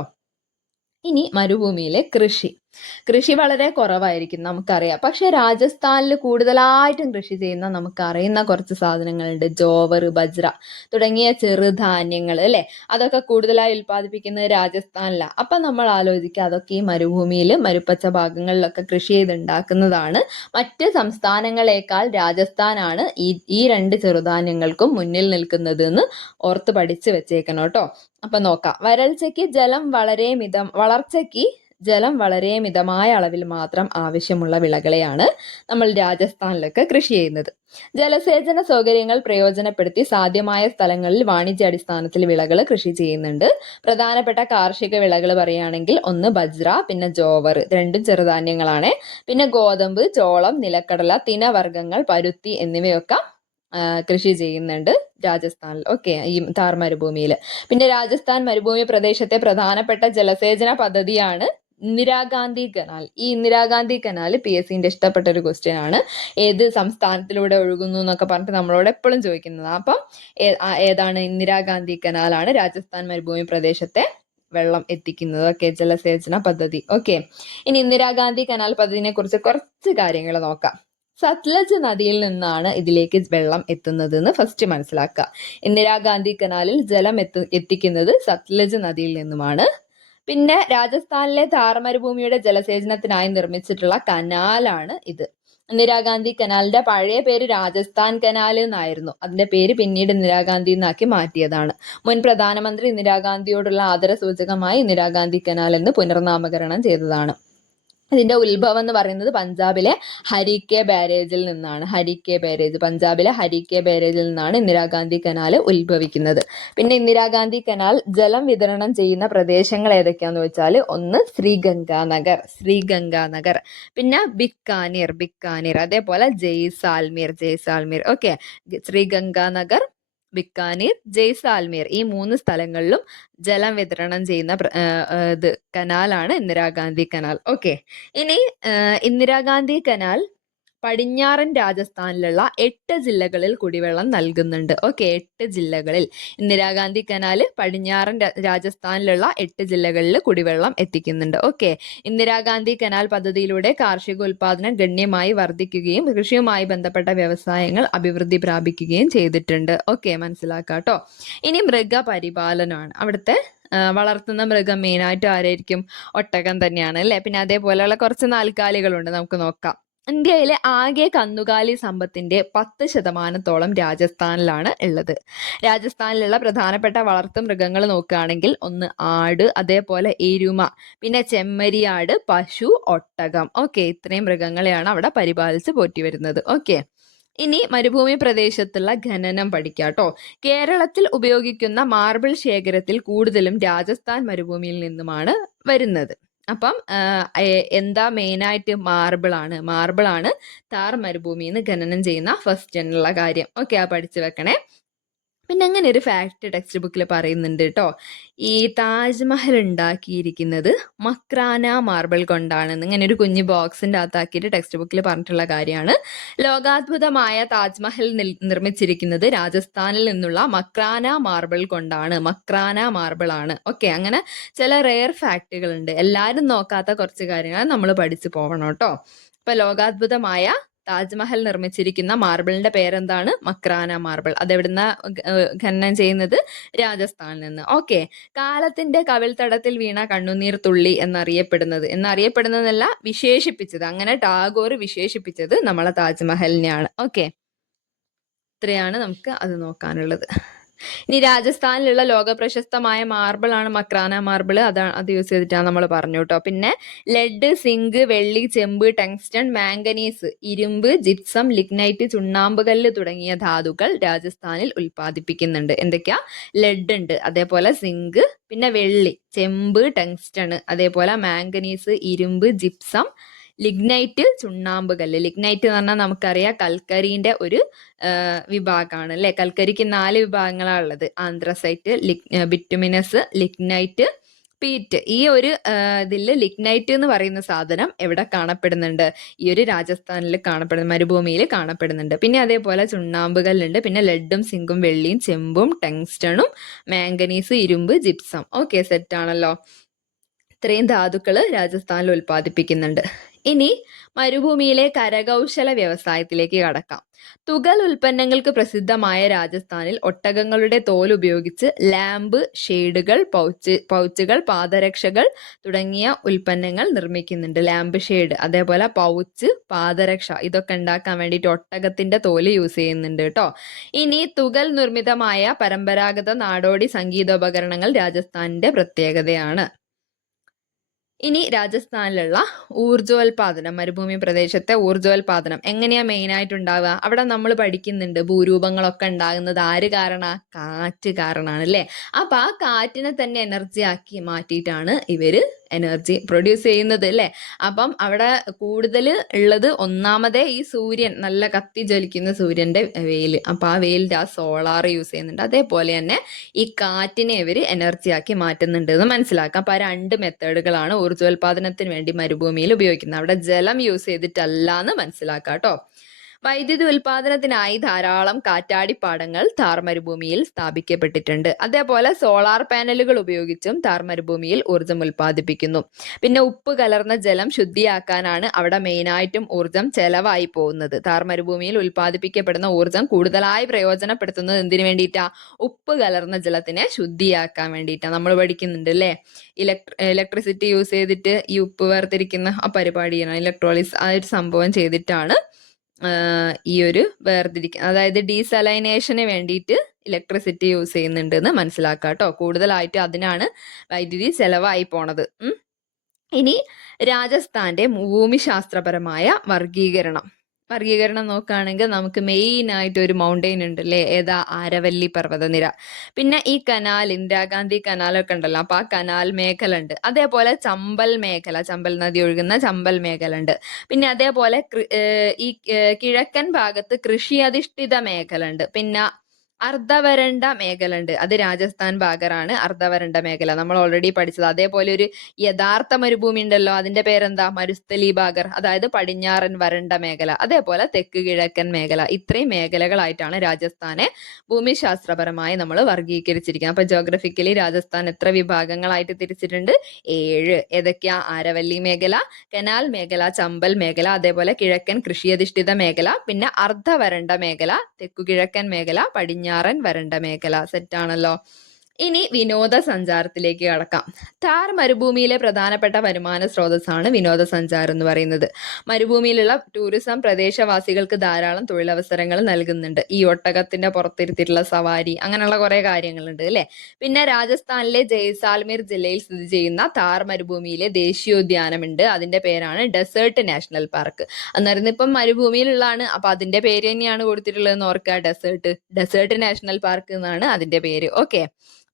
ഇനി മരുഭൂമിയിലെ കൃഷി വളരെ കുറവായിരിക്കും നമുക്കറിയാം. പക്ഷെ രാജസ്ഥാനിൽ കൂടുതലായിട്ടും കൃഷി ചെയ്യുന്ന നമുക്കറിയുന്ന കുറച്ച് സാധനങ്ങളുണ്ട്. ജോവർ, ബജ്ര തുടങ്ങിയ ചെറുധാന്യങ്ങൾ അല്ലെ, അതൊക്കെ കൂടുതലായി ഉൽപ്പാദിപ്പിക്കുന്നത് രാജസ്ഥാനിലാണ്. അപ്പൊ നമ്മൾ ആലോചിക്കുക, അതൊക്കെ ഈ മരുഭൂമിയിൽ മരുപ്പച്ച ഭാഗങ്ങളിലൊക്കെ കൃഷി ചെയ്തുണ്ടാക്കുന്നതാണ്. മറ്റ് സംസ്ഥാനങ്ങളെക്കാൾ രാജസ്ഥാനാണ് ഈ രണ്ട് ചെറുധാന്യങ്ങൾക്കും മുന്നിൽ നിൽക്കുന്നത് എന്ന് ഓർത്ത് പഠിച്ചു വെച്ചേക്കണം കേട്ടോ. അപ്പൊ നോക്കാം. വളർച്ചയ്ക്ക് ജലം വളരെ മിതമായ അളവിൽ മാത്രം ആവശ്യമുള്ള വിളകളെയാണ് നമ്മൾ രാജസ്ഥാനിലൊക്കെ കൃഷി ചെയ്യുന്നത്. ജലസേചന സൗകര്യങ്ങൾ പ്രയോജനപ്പെടുത്തി സാധ്യമായ സ്ഥലങ്ങളിൽ വാണിജ്യാടിസ്ഥാനത്തിൽ വിളകൾ കൃഷി ചെയ്യുന്നുണ്ട്. പ്രധാനപ്പെട്ട കാർഷിക വിളകൾ പറയുകയാണെങ്കിൽ ഒന്ന് ബജ്ര, പിന്നെ ജോവർ, രണ്ടും ചെറുധാന്യങ്ങളാണ്. പിന്നെ ഗോതമ്പ്, ചോളം, നിലക്കടല, തിനവർഗ്ഗങ്ങൾ, പരുത്തി എന്നിവയൊക്കെ കൃഷി ചെയ്യുന്നുണ്ട് രാജസ്ഥാനിൽ. ഓക്കെ, ഈ താർ മരുഭൂമിയിൽ. പിന്നെ രാജസ്ഥാൻ മരുഭൂമി പ്രദേശത്തെ പ്രധാനപ്പെട്ട ജലസേചന പദ്ധതിയാണ് ഇന്ദിരാഗാന്ധി കനാൽ. ഈ ഇന്ദിരാഗാന്ധി കനാൽ PSCന്റെ ഇഷ്ടപ്പെട്ട ഒരു ക്വസ്റ്റ്യൻ ആണ്. ഏത് സംസ്ഥാനത്തിലൂടെ ഒഴുകുന്നു എന്നൊക്കെ പറഞ്ഞിട്ട് നമ്മളോട് എപ്പോഴും ചോദിക്കുന്നത്. അപ്പം ഏതാണ്? ഇന്ദിരാഗാന്ധി കനാലാണ് രാജസ്ഥാൻ മരുഭൂമി പ്രദേശത്തെ വെള്ളം എത്തിക്കുന്നത്. ഓക്കെ, ജലസേചന പദ്ധതി. ഓക്കെ. ഇനി ഇന്ദിരാഗാന്ധി കനാൽ പദ്ധതിനെ കുറിച്ച് കുറച്ച് കാര്യങ്ങൾ നോക്കാം. സത്ലജ് നദിയിൽ നിന്നാണ് ഇതിലേക്ക് വെള്ളം എത്തുന്നത് എന്ന് ഫസ്റ്റ് മനസ്സിലാക്കുക. ഇന്ദിരാഗാന്ധി കനാലിൽ ജലം എത്തിക്കുന്നത് സത്ലജ് നദിയിൽ നിന്നുമാണ്. പിന്നെ രാജസ്ഥാനിലെ താർ മരുഭൂമിയുടെ ജലസേചനത്തിനായി നിർമ്മിച്ചിട്ടുള്ള കനാലാണ് ഇത്. ഇന്ദിരാഗാന്ധി കനാലിന്റെ പഴയ പേര് രാജസ്ഥാൻ കനാൽ എന്നായിരുന്നു. അതിന്റെ പേര് പിന്നീട് ഇന്ദിരാഗാന്ധി എന്നാക്കി മാറ്റിയതാണ്. മുൻ പ്രധാനമന്ത്രി ഇന്ദിരാഗാന്ധിയോടുള്ള ആദരസൂചകമായി ഇന്ദിരാഗാന്ധി കനാൽ എന്ന് പുനർനാമകരണം ചെയ്തതാണ്. ഇതിന്റെ ഉത്ഭവം എന്ന് പറയുന്നത് പഞ്ചാബിലെ ഹരിക്കെ ബാരേജിൽ നിന്നാണ്. പഞ്ചാബിലെ ഹരിക്കെ ബാരേജിൽ നിന്നാണ് ഇന്ദിരാഗാന്ധി കനാൽ ഉത്ഭവിക്കുന്നത്. പിന്നെ ഇന്ദിരാഗാന്ധി കനാൽ ജലം വിതരണം ചെയ്യുന്ന പ്രദേശങ്ങൾ ഏതൊക്കെയാന്ന് വെച്ചാൽ, ഒന്ന് ശ്രീഗംഗാനഗർ, പിന്നെ ബിക്കാനീർ, അതേപോലെ ജയ്സാൽമീർ. ഓക്കെ, ശ്രീഗംഗാനഗർ, ബിക്കാനീർ, ജയ്സാൽമീർ ഈ 3 സ്ഥലങ്ങളിലും ജലം വിതരണം ചെയ്യുന്ന കനാലാണ് ഇന്ദിരാഗാന്ധി കനാൽ. ഓക്കെ. ഇനി ഇന്ദിരാഗാന്ധി കനാൽ പടിഞ്ഞാറൻ രാജസ്ഥാനിലുള്ള 8 ജില്ലകളിൽ കുടിവെള്ളം നൽകുന്നുണ്ട്. ഓക്കെ, 8 ജില്ലകളിൽ ഇന്ദിരാഗാന്ധി കനാല് പടിഞ്ഞാറൻ രാജസ്ഥാനിലുള്ള 8 ജില്ലകളിൽ കുടിവെള്ളം എത്തിക്കുന്നുണ്ട്. ഓക്കെ. ഇന്ദിരാഗാന്ധി കനാൽ പദ്ധതിയിലൂടെ കാർഷിക ഉൽപാദനം ഗണ്യമായി വർദ്ധിക്കുകയും കൃഷിയുമായി ബന്ധപ്പെട്ട വ്യവസായങ്ങൾ അഭിവൃദ്ധി പ്രാപിക്കുകയും ചെയ്തിട്ടുണ്ട്. ഓക്കെ, മനസ്സിലാക്കാട്ടോ. ഇനി മൃഗപരിപാലനമാണ്. അവിടുത്തെ വളർത്തുന്ന മൃഗം മെയിനായിട്ട് ആരായിരിക്കും? ഒട്ടകം തന്നെയാണ് അല്ലെ. പിന്നെ അതേപോലെയുള്ള കുറച്ച് നാൽക്കാലികളുണ്ട്, നമുക്ക് നോക്കാം. ഇന്ത്യയിലെ ആകെ കന്നുകാലി സമ്പത്തിന്റെ 10% രാജസ്ഥാനിലാണ് ഉള്ളത്. രാജസ്ഥാനിലുള്ള പ്രധാനപ്പെട്ട വളർത്തു മൃഗങ്ങൾ നോക്കുകയാണെങ്കിൽ ഒന്ന് ആട്, അതേപോലെ എരുമ, പിന്നെ ചെമ്മരിയാട്, പശു, ഒട്ടകം. ഓക്കെ, ഇത്രയും മൃഗങ്ങളെയാണ് അവിടെ പരിപാലിച്ച് പോറ്റി വരുന്നത്. ഓക്കെ. ഇനി മരുഭൂമി പ്രദേശത്തുള്ള ഖനനം പഠിക്കാട്ടോ. കേരളത്തിൽ ഉപയോഗിക്കുന്ന മാർബിൾ ശേഖരത്തിൽ കൂടുതലും രാജസ്ഥാൻ മരുഭൂമിയിൽ നിന്നുമാണ് വരുന്നത്. അപ്പം എന്താ മെയിനായിട്ട്? മാർബിൾ ആണ് താർ മരുഭൂമിയിൽ നിന്ന് ഖനനം ചെയ്യുന്ന ഫസ്റ്റ് എന്നുള്ള കാര്യം. ഓക്കെ, ആ പഠിച്ചു വെക്കണേ. പിന്നെ അങ്ങനെ ഒരു ഫാക്ട് ടെക്സ്റ്റ് ബുക്കിൽ പറയുന്നുണ്ട് കേട്ടോ. ഈ താജ്മഹൽ ഉണ്ടാക്കിയിരിക്കുന്നത് മക്രാന മാർബിൾ കൊണ്ടാണെന്ന് ഇങ്ങനെ ഒരു കുഞ്ഞു ബോക്സിൻ്റെ അകത്താക്കിയിട്ട് ടെക്സ്റ്റ് ബുക്കിൽ പറഞ്ഞിട്ടുള്ള കാര്യമാണ്. ലോകാത്ഭുതമായ താജ്മഹൽ നിർമ്മിച്ചിരിക്കുന്നത് രാജസ്ഥാനിൽ നിന്നുള്ള മക്രാന മാർബിൾ കൊണ്ടാണ്. മക്രാന മാർബിൾ ആണ്. ഓക്കെ, അങ്ങനെ ചില റെയർ ഫാക്റ്റുകൾ ഉണ്ട്. എല്ലാവരും നോക്കാത്ത കുറച്ച് കാര്യങ്ങൾ നമ്മൾ പഠിച്ചു പോകണം കേട്ടോ. ഇപ്പൊ ലോകാത്ഭുതമായ താജ്മഹൽ നിർമ്മിച്ചിരിക്കുന്ന മാർബിളിന്റെ പേരെന്താണ്? മക്രാന മാർബിൾ. അതെവിടുന്ന ഖനനം ചെയ്യുന്നത്? രാജസ്ഥാനിൽ നിന്ന്. ഓക്കെ, കാലത്തിന്റെ കവിൾത്തടത്തിൽ വീണ കണ്ണുനീർ തുള്ളി എന്നറിയപ്പെടുന്നതല്ല, വിശേഷിപ്പിച്ചത്, അങ്ങനെ ടാഗോർ വിശേഷിപ്പിച്ചത് നമ്മളെ താജ്മഹലിനെയാണ്. ഓക്കെ, ഇത്രയാണ് നമുക്ക് അത് നോക്കാനുള്ളത്. ഇനി രാജസ്ഥാനിലുള്ള ലോക പ്രശസ്തമായ മാർബിൾ ആണ് മക്രാന മാർബിൾ. അത് യൂസ് ചെയ്തിട്ടാണ് നമ്മൾ പറഞ്ഞു കേട്ടോ. പിന്നെ ലെഡ്, സിങ്ക്, വെള്ളി, ചെമ്പ്, ടങ്സ്റ്റൺ, മാംഗനീസ്, ഇരുമ്പ്, ജിപ്സം, ലിഗ്നൈറ്റ്, ചുണ്ണാമ്പുകല്ല് തുടങ്ങിയ ധാതുക്കൾ രാജസ്ഥാനിൽ ഉൽപ്പാദിപ്പിക്കുന്നുണ്ട്. എന്തൊക്കെയാ? ലെഡ് ഉണ്ട്, അതേപോലെ സിങ്ക്, പിന്നെ വെള്ളി, ചെമ്പ്, ടങ്സ്റ്റൺ, അതേപോലെ മാംഗനീസ്, ഇരുമ്പ്, ജിപ്സം, ലിഗ്നൈറ്റ്, ചുണ്ണാമ്പുകല്ല്. ലിഗ്നൈറ്റ് എന്ന് പറഞ്ഞാൽ നമുക്കറിയാം കൽക്കരിന്റെ ഒരു വിഭാഗമാണ് അല്ലെ. കൽക്കരിക്ക് 4 വിഭാഗങ്ങളാണ് ഉള്ളത്: ആന്ത്രസൈറ്റ്, ബിറ്റുമിനസ്, ലിഗ്നൈറ്റ്, പീറ്റ്. ഈ ഒരു ഇതിൽ ലിഗ്നൈറ്റ് എന്ന് പറയുന്ന സാധനം എവിടെ കാണപ്പെടുന്നുണ്ട്? ഈ ഒരു രാജസ്ഥാനിൽ കാണപ്പെടുന്ന മരുഭൂമിയിൽ കാണപ്പെടുന്നുണ്ട്. പിന്നെ അതേപോലെ ചുണ്ണാമ്പുകല്ലുണ്ട്, പിന്നെ ലെഡും, സിങ്കും, വെള്ളിയും, ചെമ്പും, ടങ്സ്റ്റണും, മാംഗനീസ്, ഇരുമ്പ്, ജിപ്സം. ഓക്കെ, സെറ്റ് ആണല്ലോ. ഇത്രയും ധാതുക്കൾ രാജസ്ഥാനിൽ ഉൽപ്പാദിപ്പിക്കുന്നുണ്ട്. ഇനി മരുഭൂമിയിലെ കരകൗശല വ്യവസായത്തിലേക്ക് കടക്കാം. തുകൽ ഉൽപ്പന്നങ്ങൾക്ക് പ്രസിദ്ധമായ രാജസ്ഥാനിൽ ഒട്ടകങ്ങളുടെ തോൽ ഉപയോഗിച്ച് ലാമ്പ്, ഷെയ്ഡുകൾ, പൗച്ചുകൾ, പാദരക്ഷകൾ തുടങ്ങിയ ഉൽപ്പന്നങ്ങൾ നിർമ്മിക്കുന്നുണ്ട്. ലാമ്പ് ഷെയ്ഡ്, അതേപോലെ പൗച്ച്, പാദരക്ഷ, ഇതൊക്കെ ഉണ്ടാക്കാൻ വേണ്ടിയിട്ട് ഒട്ടകത്തിന്റെ തോല് യൂസ് ചെയ്യുന്നുണ്ട് കേട്ടോ. ഇനി തുകൽ നിർമ്മിതമായ പരമ്പരാഗത നാടോടി സംഗീതോപകരണങ്ങൾ രാജസ്ഥാനിന്റെ പ്രത്യേകതയാണ്. ഇനി രാജസ്ഥാനിലുള്ള ഊർജോൽപാദനം, മരുഭൂമി പ്രദേശത്തെ ഊർജോൽപാദനം എങ്ങനെയാ മെയിൻ ആയിട്ട് ഉണ്ടാവുക? അവിടെ നമ്മൾ പഠിക്കുന്നുണ്ട് ഭൂരൂപങ്ങളൊക്കെ ഉണ്ടാകുന്നത് ആര് കാരണ? കാറ്റ് കാരണമാണ് അല്ലേ. അപ്പൊ ആ കാറ്റിനെ തന്നെ എനർജി ആക്കി മാറ്റിയിട്ടാണ് ഇവര് എനർജി പ്രൊഡ്യൂസ് ചെയ്യുന്നത് അല്ലേ. അപ്പം അവിടെ കൂടുതൽ ഉള്ളത് ഒന്നാമതേ ഈ സൂര്യൻ, നല്ല കത്തി ജ്വലിക്കുന്ന സൂര്യന്റെ വെയിൽ. അപ്പൊ ആ വെയിലിന്റെ ആ സോളാർ യൂസ് ചെയ്യുന്നുണ്ട്. അതേപോലെ തന്നെ ഈ കാറ്റിനെ ഇവര് എനർജി ആക്കി മാറ്റുന്നുണ്ട് എന്ന് മനസ്സിലാക്കാം. അപ്പൊ ആ 2 മെത്തേഡുകളാണ് ഊർജ്ജോൽപാദനത്തിന് വേണ്ടി മരുഭൂമിയിൽ ഉപയോഗിക്കുന്നത്. അവിടെ ജലം യൂസ് ചെയ്തിട്ടല്ല എന്ന് മനസ്സിലാക്കാം കേട്ടോ. വൈദ്യുതി ഉൽപാദനത്തിനായി ധാരാളം കാറ്റാടിപ്പാടങ്ങൾ താർ മരുഭൂമിയിൽ സ്ഥാപിക്കപ്പെട്ടിട്ടുണ്ട്. അതേപോലെ സോളാർ പാനലുകൾ ഉപയോഗിച്ചും താർ മരുഭൂമിയിൽ ഊർജ്ജം ഉൽപ്പാദിപ്പിക്കുന്നു. പിന്നെ ഉപ്പ് കലർന്ന ജലം ശുദ്ധിയാക്കാനാണ് അവിടെ മെയിനായിട്ടും ഊർജ്ജം ചെലവായി പോകുന്നത്. താർ മരുഭൂമിയിൽ ഉൽപ്പാദിപ്പിക്കപ്പെടുന്ന ഊർജ്ജം കൂടുതലായി പ്രയോജനപ്പെടുത്തുന്നത് എന്തിനു വേണ്ടിയിട്ടാ? ഉപ്പ് കലർന്ന ജലത്തിനെ ശുദ്ധിയാക്കാൻ വേണ്ടിയിട്ടാണ്. നമ്മൾ പഠിക്കുന്നുണ്ട് അല്ലേ, ഇലക്ട്രിസിറ്റി യൂസ് ചെയ്തിട്ട് ഈ ഉപ്പ് വേർതിരിക്കുന്ന ആ പരിപാടിയാണ് ഇലക്ട്രോളിസ്. ആ ഒരു സംഭവം ചെയ്തിട്ടാണ് ഈ ഒരു അതായത് ഡീസലൈനേഷന് വേണ്ടിയിട്ട് ഇലക്ട്രിസിറ്റി യൂസ് ചെയ്യുന്നുണ്ട് എന്ന് മനസ്സിലാക്കാം കേട്ടോ. കൂടുതലായിട്ട് അതിനാണ് വൈദ്യുതി ചെലവായി പോണത്. ഇനി രാജസ്ഥാന്റെ ഭൂമിശാസ്ത്രപരമായ വർഗീകരണം നോക്കുകയാണെങ്കിൽ നമുക്ക് മെയിൻ ആയിട്ട് ഒരു മൗണ്ടെയിൻ ഉണ്ട് അല്ലേ. ഏതാ? ആരവല്ലി പർവ്വതനിര. പിന്നെ ഈ കനാൽ, ഇന്ദിരാഗാന്ധി കനാലൊക്കെ ഉണ്ടല്ലോ, അപ്പൊ ആ കനാൽ മേഖല ഉണ്ട്. അതേപോലെ ചമ്പൽ മേഖല, ചമ്പൽ നദി ഒഴുകുന്ന ചമ്പൽ മേഖല ഉണ്ട്. പിന്നെ അതേപോലെ ഈ കിഴക്കൻ ഭാഗത്ത് കൃഷി അധിഷ്ഠിത മേഖല ഉണ്ട്. പിന്നെ അർദ്ധവരണ്ട മേഖല ഉണ്ട്. അത് രാജസ്ഥാൻ ഭാഗമാണ് അർദ്ധവരണ്ട മേഖല, നമ്മൾ ഓൾറെഡി പഠിച്ചത്. അതേപോലെ ഒരു യഥാർത്ഥ മരുഭൂമി ഉണ്ടല്ലോ, അതിന്റെ പേരെന്താ? മരുസ്ഥലി ഭാഗർ, അതായത് പടിഞ്ഞാറൻ വരണ്ട മേഖല. അതേപോലെ തെക്ക് കിഴക്കൻ മേഖല. ഇത്രയും മേഖലകളായിട്ടാണ് രാജസ്ഥാനെ ഭൂമിശാസ്ത്രപരമായി നമ്മൾ വർഗീകരിച്ചിരിക്കുന്നത്. അപ്പൊ ജോഗ്രഫിക്കലി രാജസ്ഥാൻ എത്ര വിഭാഗങ്ങളായിട്ട് തിരിച്ചിട്ടുണ്ട്? 7. ഏതൊക്കെയാ? ആരവല്ലി മേഖല, കനാൽ മേഖല, ചമ്പൽ മേഖല, അതേപോലെ കിഴക്കൻ കൃഷിയധിഷ്ഠിത മേഖല, പിന്നെ അർദ്ധവരണ്ട മേഖല, തെക്കു കിഴക്കൻ മേഖല, പടിഞ്ഞാറൻ വരണ്ട മേഖല. സെറ്റാണല്ലോ. ഇനി വിനോദസഞ്ചാരത്തിലേക്ക് കടക്കാം. താർ മരുഭൂമിയിലെ പ്രധാനപ്പെട്ട വരുമാന സ്രോതസ്സാണ് വിനോദസഞ്ചാരം എന്ന് പറയുന്നത്. മരുഭൂമിയിലുള്ള ടൂറിസം പ്രദേശവാസികൾക്ക് ധാരാളം തൊഴിലവസരങ്ങൾ നൽകുന്നുണ്ട്. ഈ ഒട്ടകത്തിന്റെ പുറത്തിരുത്തിയിട്ടുള്ള സവാരി, അങ്ങനെയുള്ള കുറെ കാര്യങ്ങളുണ്ട് അല്ലെ. പിന്നെ രാജസ്ഥാനിലെ ജയ്സാൽമീർ ജില്ലയിൽ സ്ഥിതി ചെയ്യുന്ന താർ മരുഭൂമിയിലെ ദേശീയോദ്യാനമുണ്ട്. അതിന്റെ പേരാണ് ഡെസേർട്ട് നാഷണൽ പാർക്ക്. അന്നേരം ഇപ്പം മരുഭൂമിയിലുള്ളതാണ്, അപ്പൊ അതിന്റെ പേര് തന്നെയാണ് കൊടുത്തിട്ടുള്ളതെന്ന് ഓർക്കുക, ഡെസേർട്ട് നാഷണൽ പാർക്ക് എന്നാണ് അതിന്റെ പേര്. ഓക്കെ,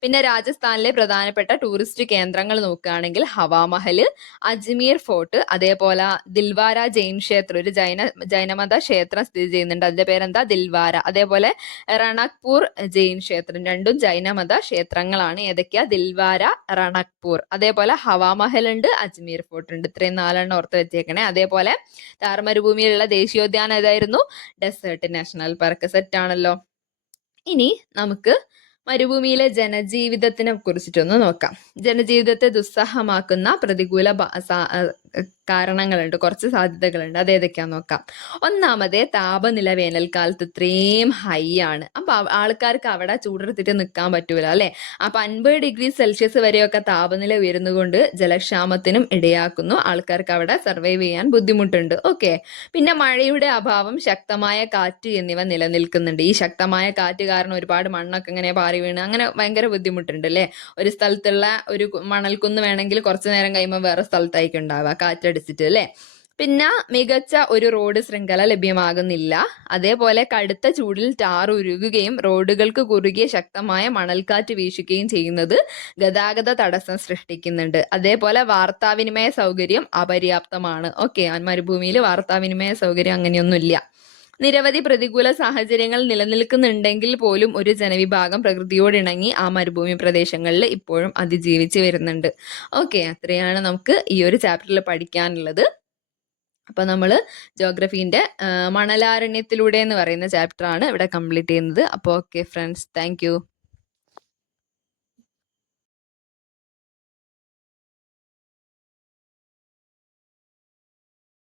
പിന്നെ രാജസ്ഥാനിലെ പ്രധാനപ്പെട്ട ടൂറിസ്റ്റ് കേന്ദ്രങ്ങൾ നോക്കുകയാണെങ്കിൽ ഹവാമഹൽ, അജ്മീർ ഫോർട്ട്, അതേപോലെ ദിൽവാര ജെയിൻ ക്ഷേത്രം, ഒരു ജൈനമത ക്ഷേത്രം സ്ഥിതി ചെയ്യുന്നുണ്ട്. അതിന്റെ പേരെന്താ? ദിൽവാര. അതേപോലെ രണക്പൂർ ജെയിൻ ക്ഷേത്രം, രണ്ടും ജൈനമത ക്ഷേത്രങ്ങളാണ്. ഏതൊക്കെയാ? ദിൽവാര, രണക്പൂർ. അതേപോലെ ഹവാമഹൽ ഉണ്ട്, അജ്മീർ ഫോർട്ട് ഉണ്ട്. ഇത്രയും 4 ഓർത്ത് വെച്ചേക്കണേ. അതേപോലെ താർ മരുഭൂമിയിലുള്ള ദേശീയോദ്യാനം ഏതായിരുന്നു? Desert national park. സെറ്റ് ആണല്ലോ. ഇനി നമുക്ക് മരുഭൂമിയിലെ ജനജീവിതത്തിനെ കുറിച്ചിട്ടൊന്ന് നോക്കാം. ജനജീവിതത്തെ ദുസ്സഹമാക്കുന്ന പ്രതികൂല കാരണങ്ങളുണ്ട്, കുറച്ച് സാധ്യതകളുണ്ട്. അത് ഏതൊക്കെയാന്ന് നോക്കാം. ഒന്നാമത് താപനില വേനൽക്കാലത്ത് ഇത്രയും ഹൈ ആണ്. അപ്പൊ ആൾക്കാർക്ക് അവിടെ ചൂടെടുത്തിട്ട് നിൽക്കാൻ പറ്റൂല അല്ലെ. അപ്പൊ 50°C വരെയൊക്കെ താപനില ഉയരുന്നുകൊണ്ട് ജലക്ഷാമത്തിനും ഇടയാക്കുന്നു. ആൾക്കാർക്ക് അവിടെ സർവൈവ് ചെയ്യാൻ ബുദ്ധിമുട്ടുണ്ട്. ഓക്കെ. പിന്നെ മഴയുടെ അഭാവം, ശക്തമായ കാറ്റ് എന്നിവ നിലനിൽക്കുന്നുണ്ട്. ഈ ശക്തമായ കാറ്റ് കാരണം ഒരുപാട് മണ്ണൊക്കെ ഇങ്ങനെ പാറി വീണ് അങ്ങനെ ഭയങ്കര ബുദ്ധിമുട്ടുണ്ട് അല്ലേ. ഒരു സ്ഥലത്തുള്ള ഒരു മണൽക്കുന്ന് വേണമെങ്കിൽ കുറച്ചു നേരം കഴിയുമ്പോൾ വേറെ സ്ഥലത്തായിരിക്കും ഉണ്ടാവുക കാറ്റടിച്ചിട്ട് അല്ലേ. പിന്നെ മികച്ച ഒരു റോഡ് ശൃംഖല ലഭ്യമാകുന്നില്ല. അതേപോലെ കടുത്ത ചൂടിൽ ടാർ ഉരുകുകയും റോഡുകൾക്ക് കുറുകെ ശക്തമായ മണൽക്കാറ്റ് വീശുകയും ചെയ്യുന്നത് ഗതാഗത തടസ്സം സൃഷ്ടിക്കുന്നുണ്ട്. അതേപോലെ വാർത്താവിനിമയ സൗകര്യം അപര്യാപ്തമാണ്. ഓക്കെ, മരുഭൂമിയിൽ വാർത്താവിനിമയ സൗകര്യം അങ്ങനെയൊന്നുമില്ല. നിരവധി പ്രതികൂല സാഹചര്യങ്ങൾ നിലനിൽക്കുന്നുണ്ടെങ്കിൽ പോലും ഒരു ജനവിഭാഗം പ്രകൃതിയോടിണങ്ങി ആ മരുഭൂമി പ്രദേശങ്ങളിൽ ഇപ്പോഴും അതിജീവിച്ച് വരുന്നുണ്ട്. ഓക്കെ, അത്രയാണ് നമുക്ക് ഈ ഒരു ചാപ്റ്ററിൽ പഠിക്കാനുള്ളത്. അപ്പൊ നമ്മൾ ജോഗ്രഫീന്റെ മണലാരണ്യത്തിലൂടെ എന്ന് പറയുന്ന ചാപ്റ്റർ ആണ് ഇവിടെ കംപ്ലീറ്റ് ചെയ്യുന്നത്. അപ്പോൾ ഓക്കെ ഫ്രണ്ട്സ്, താങ്ക് യു.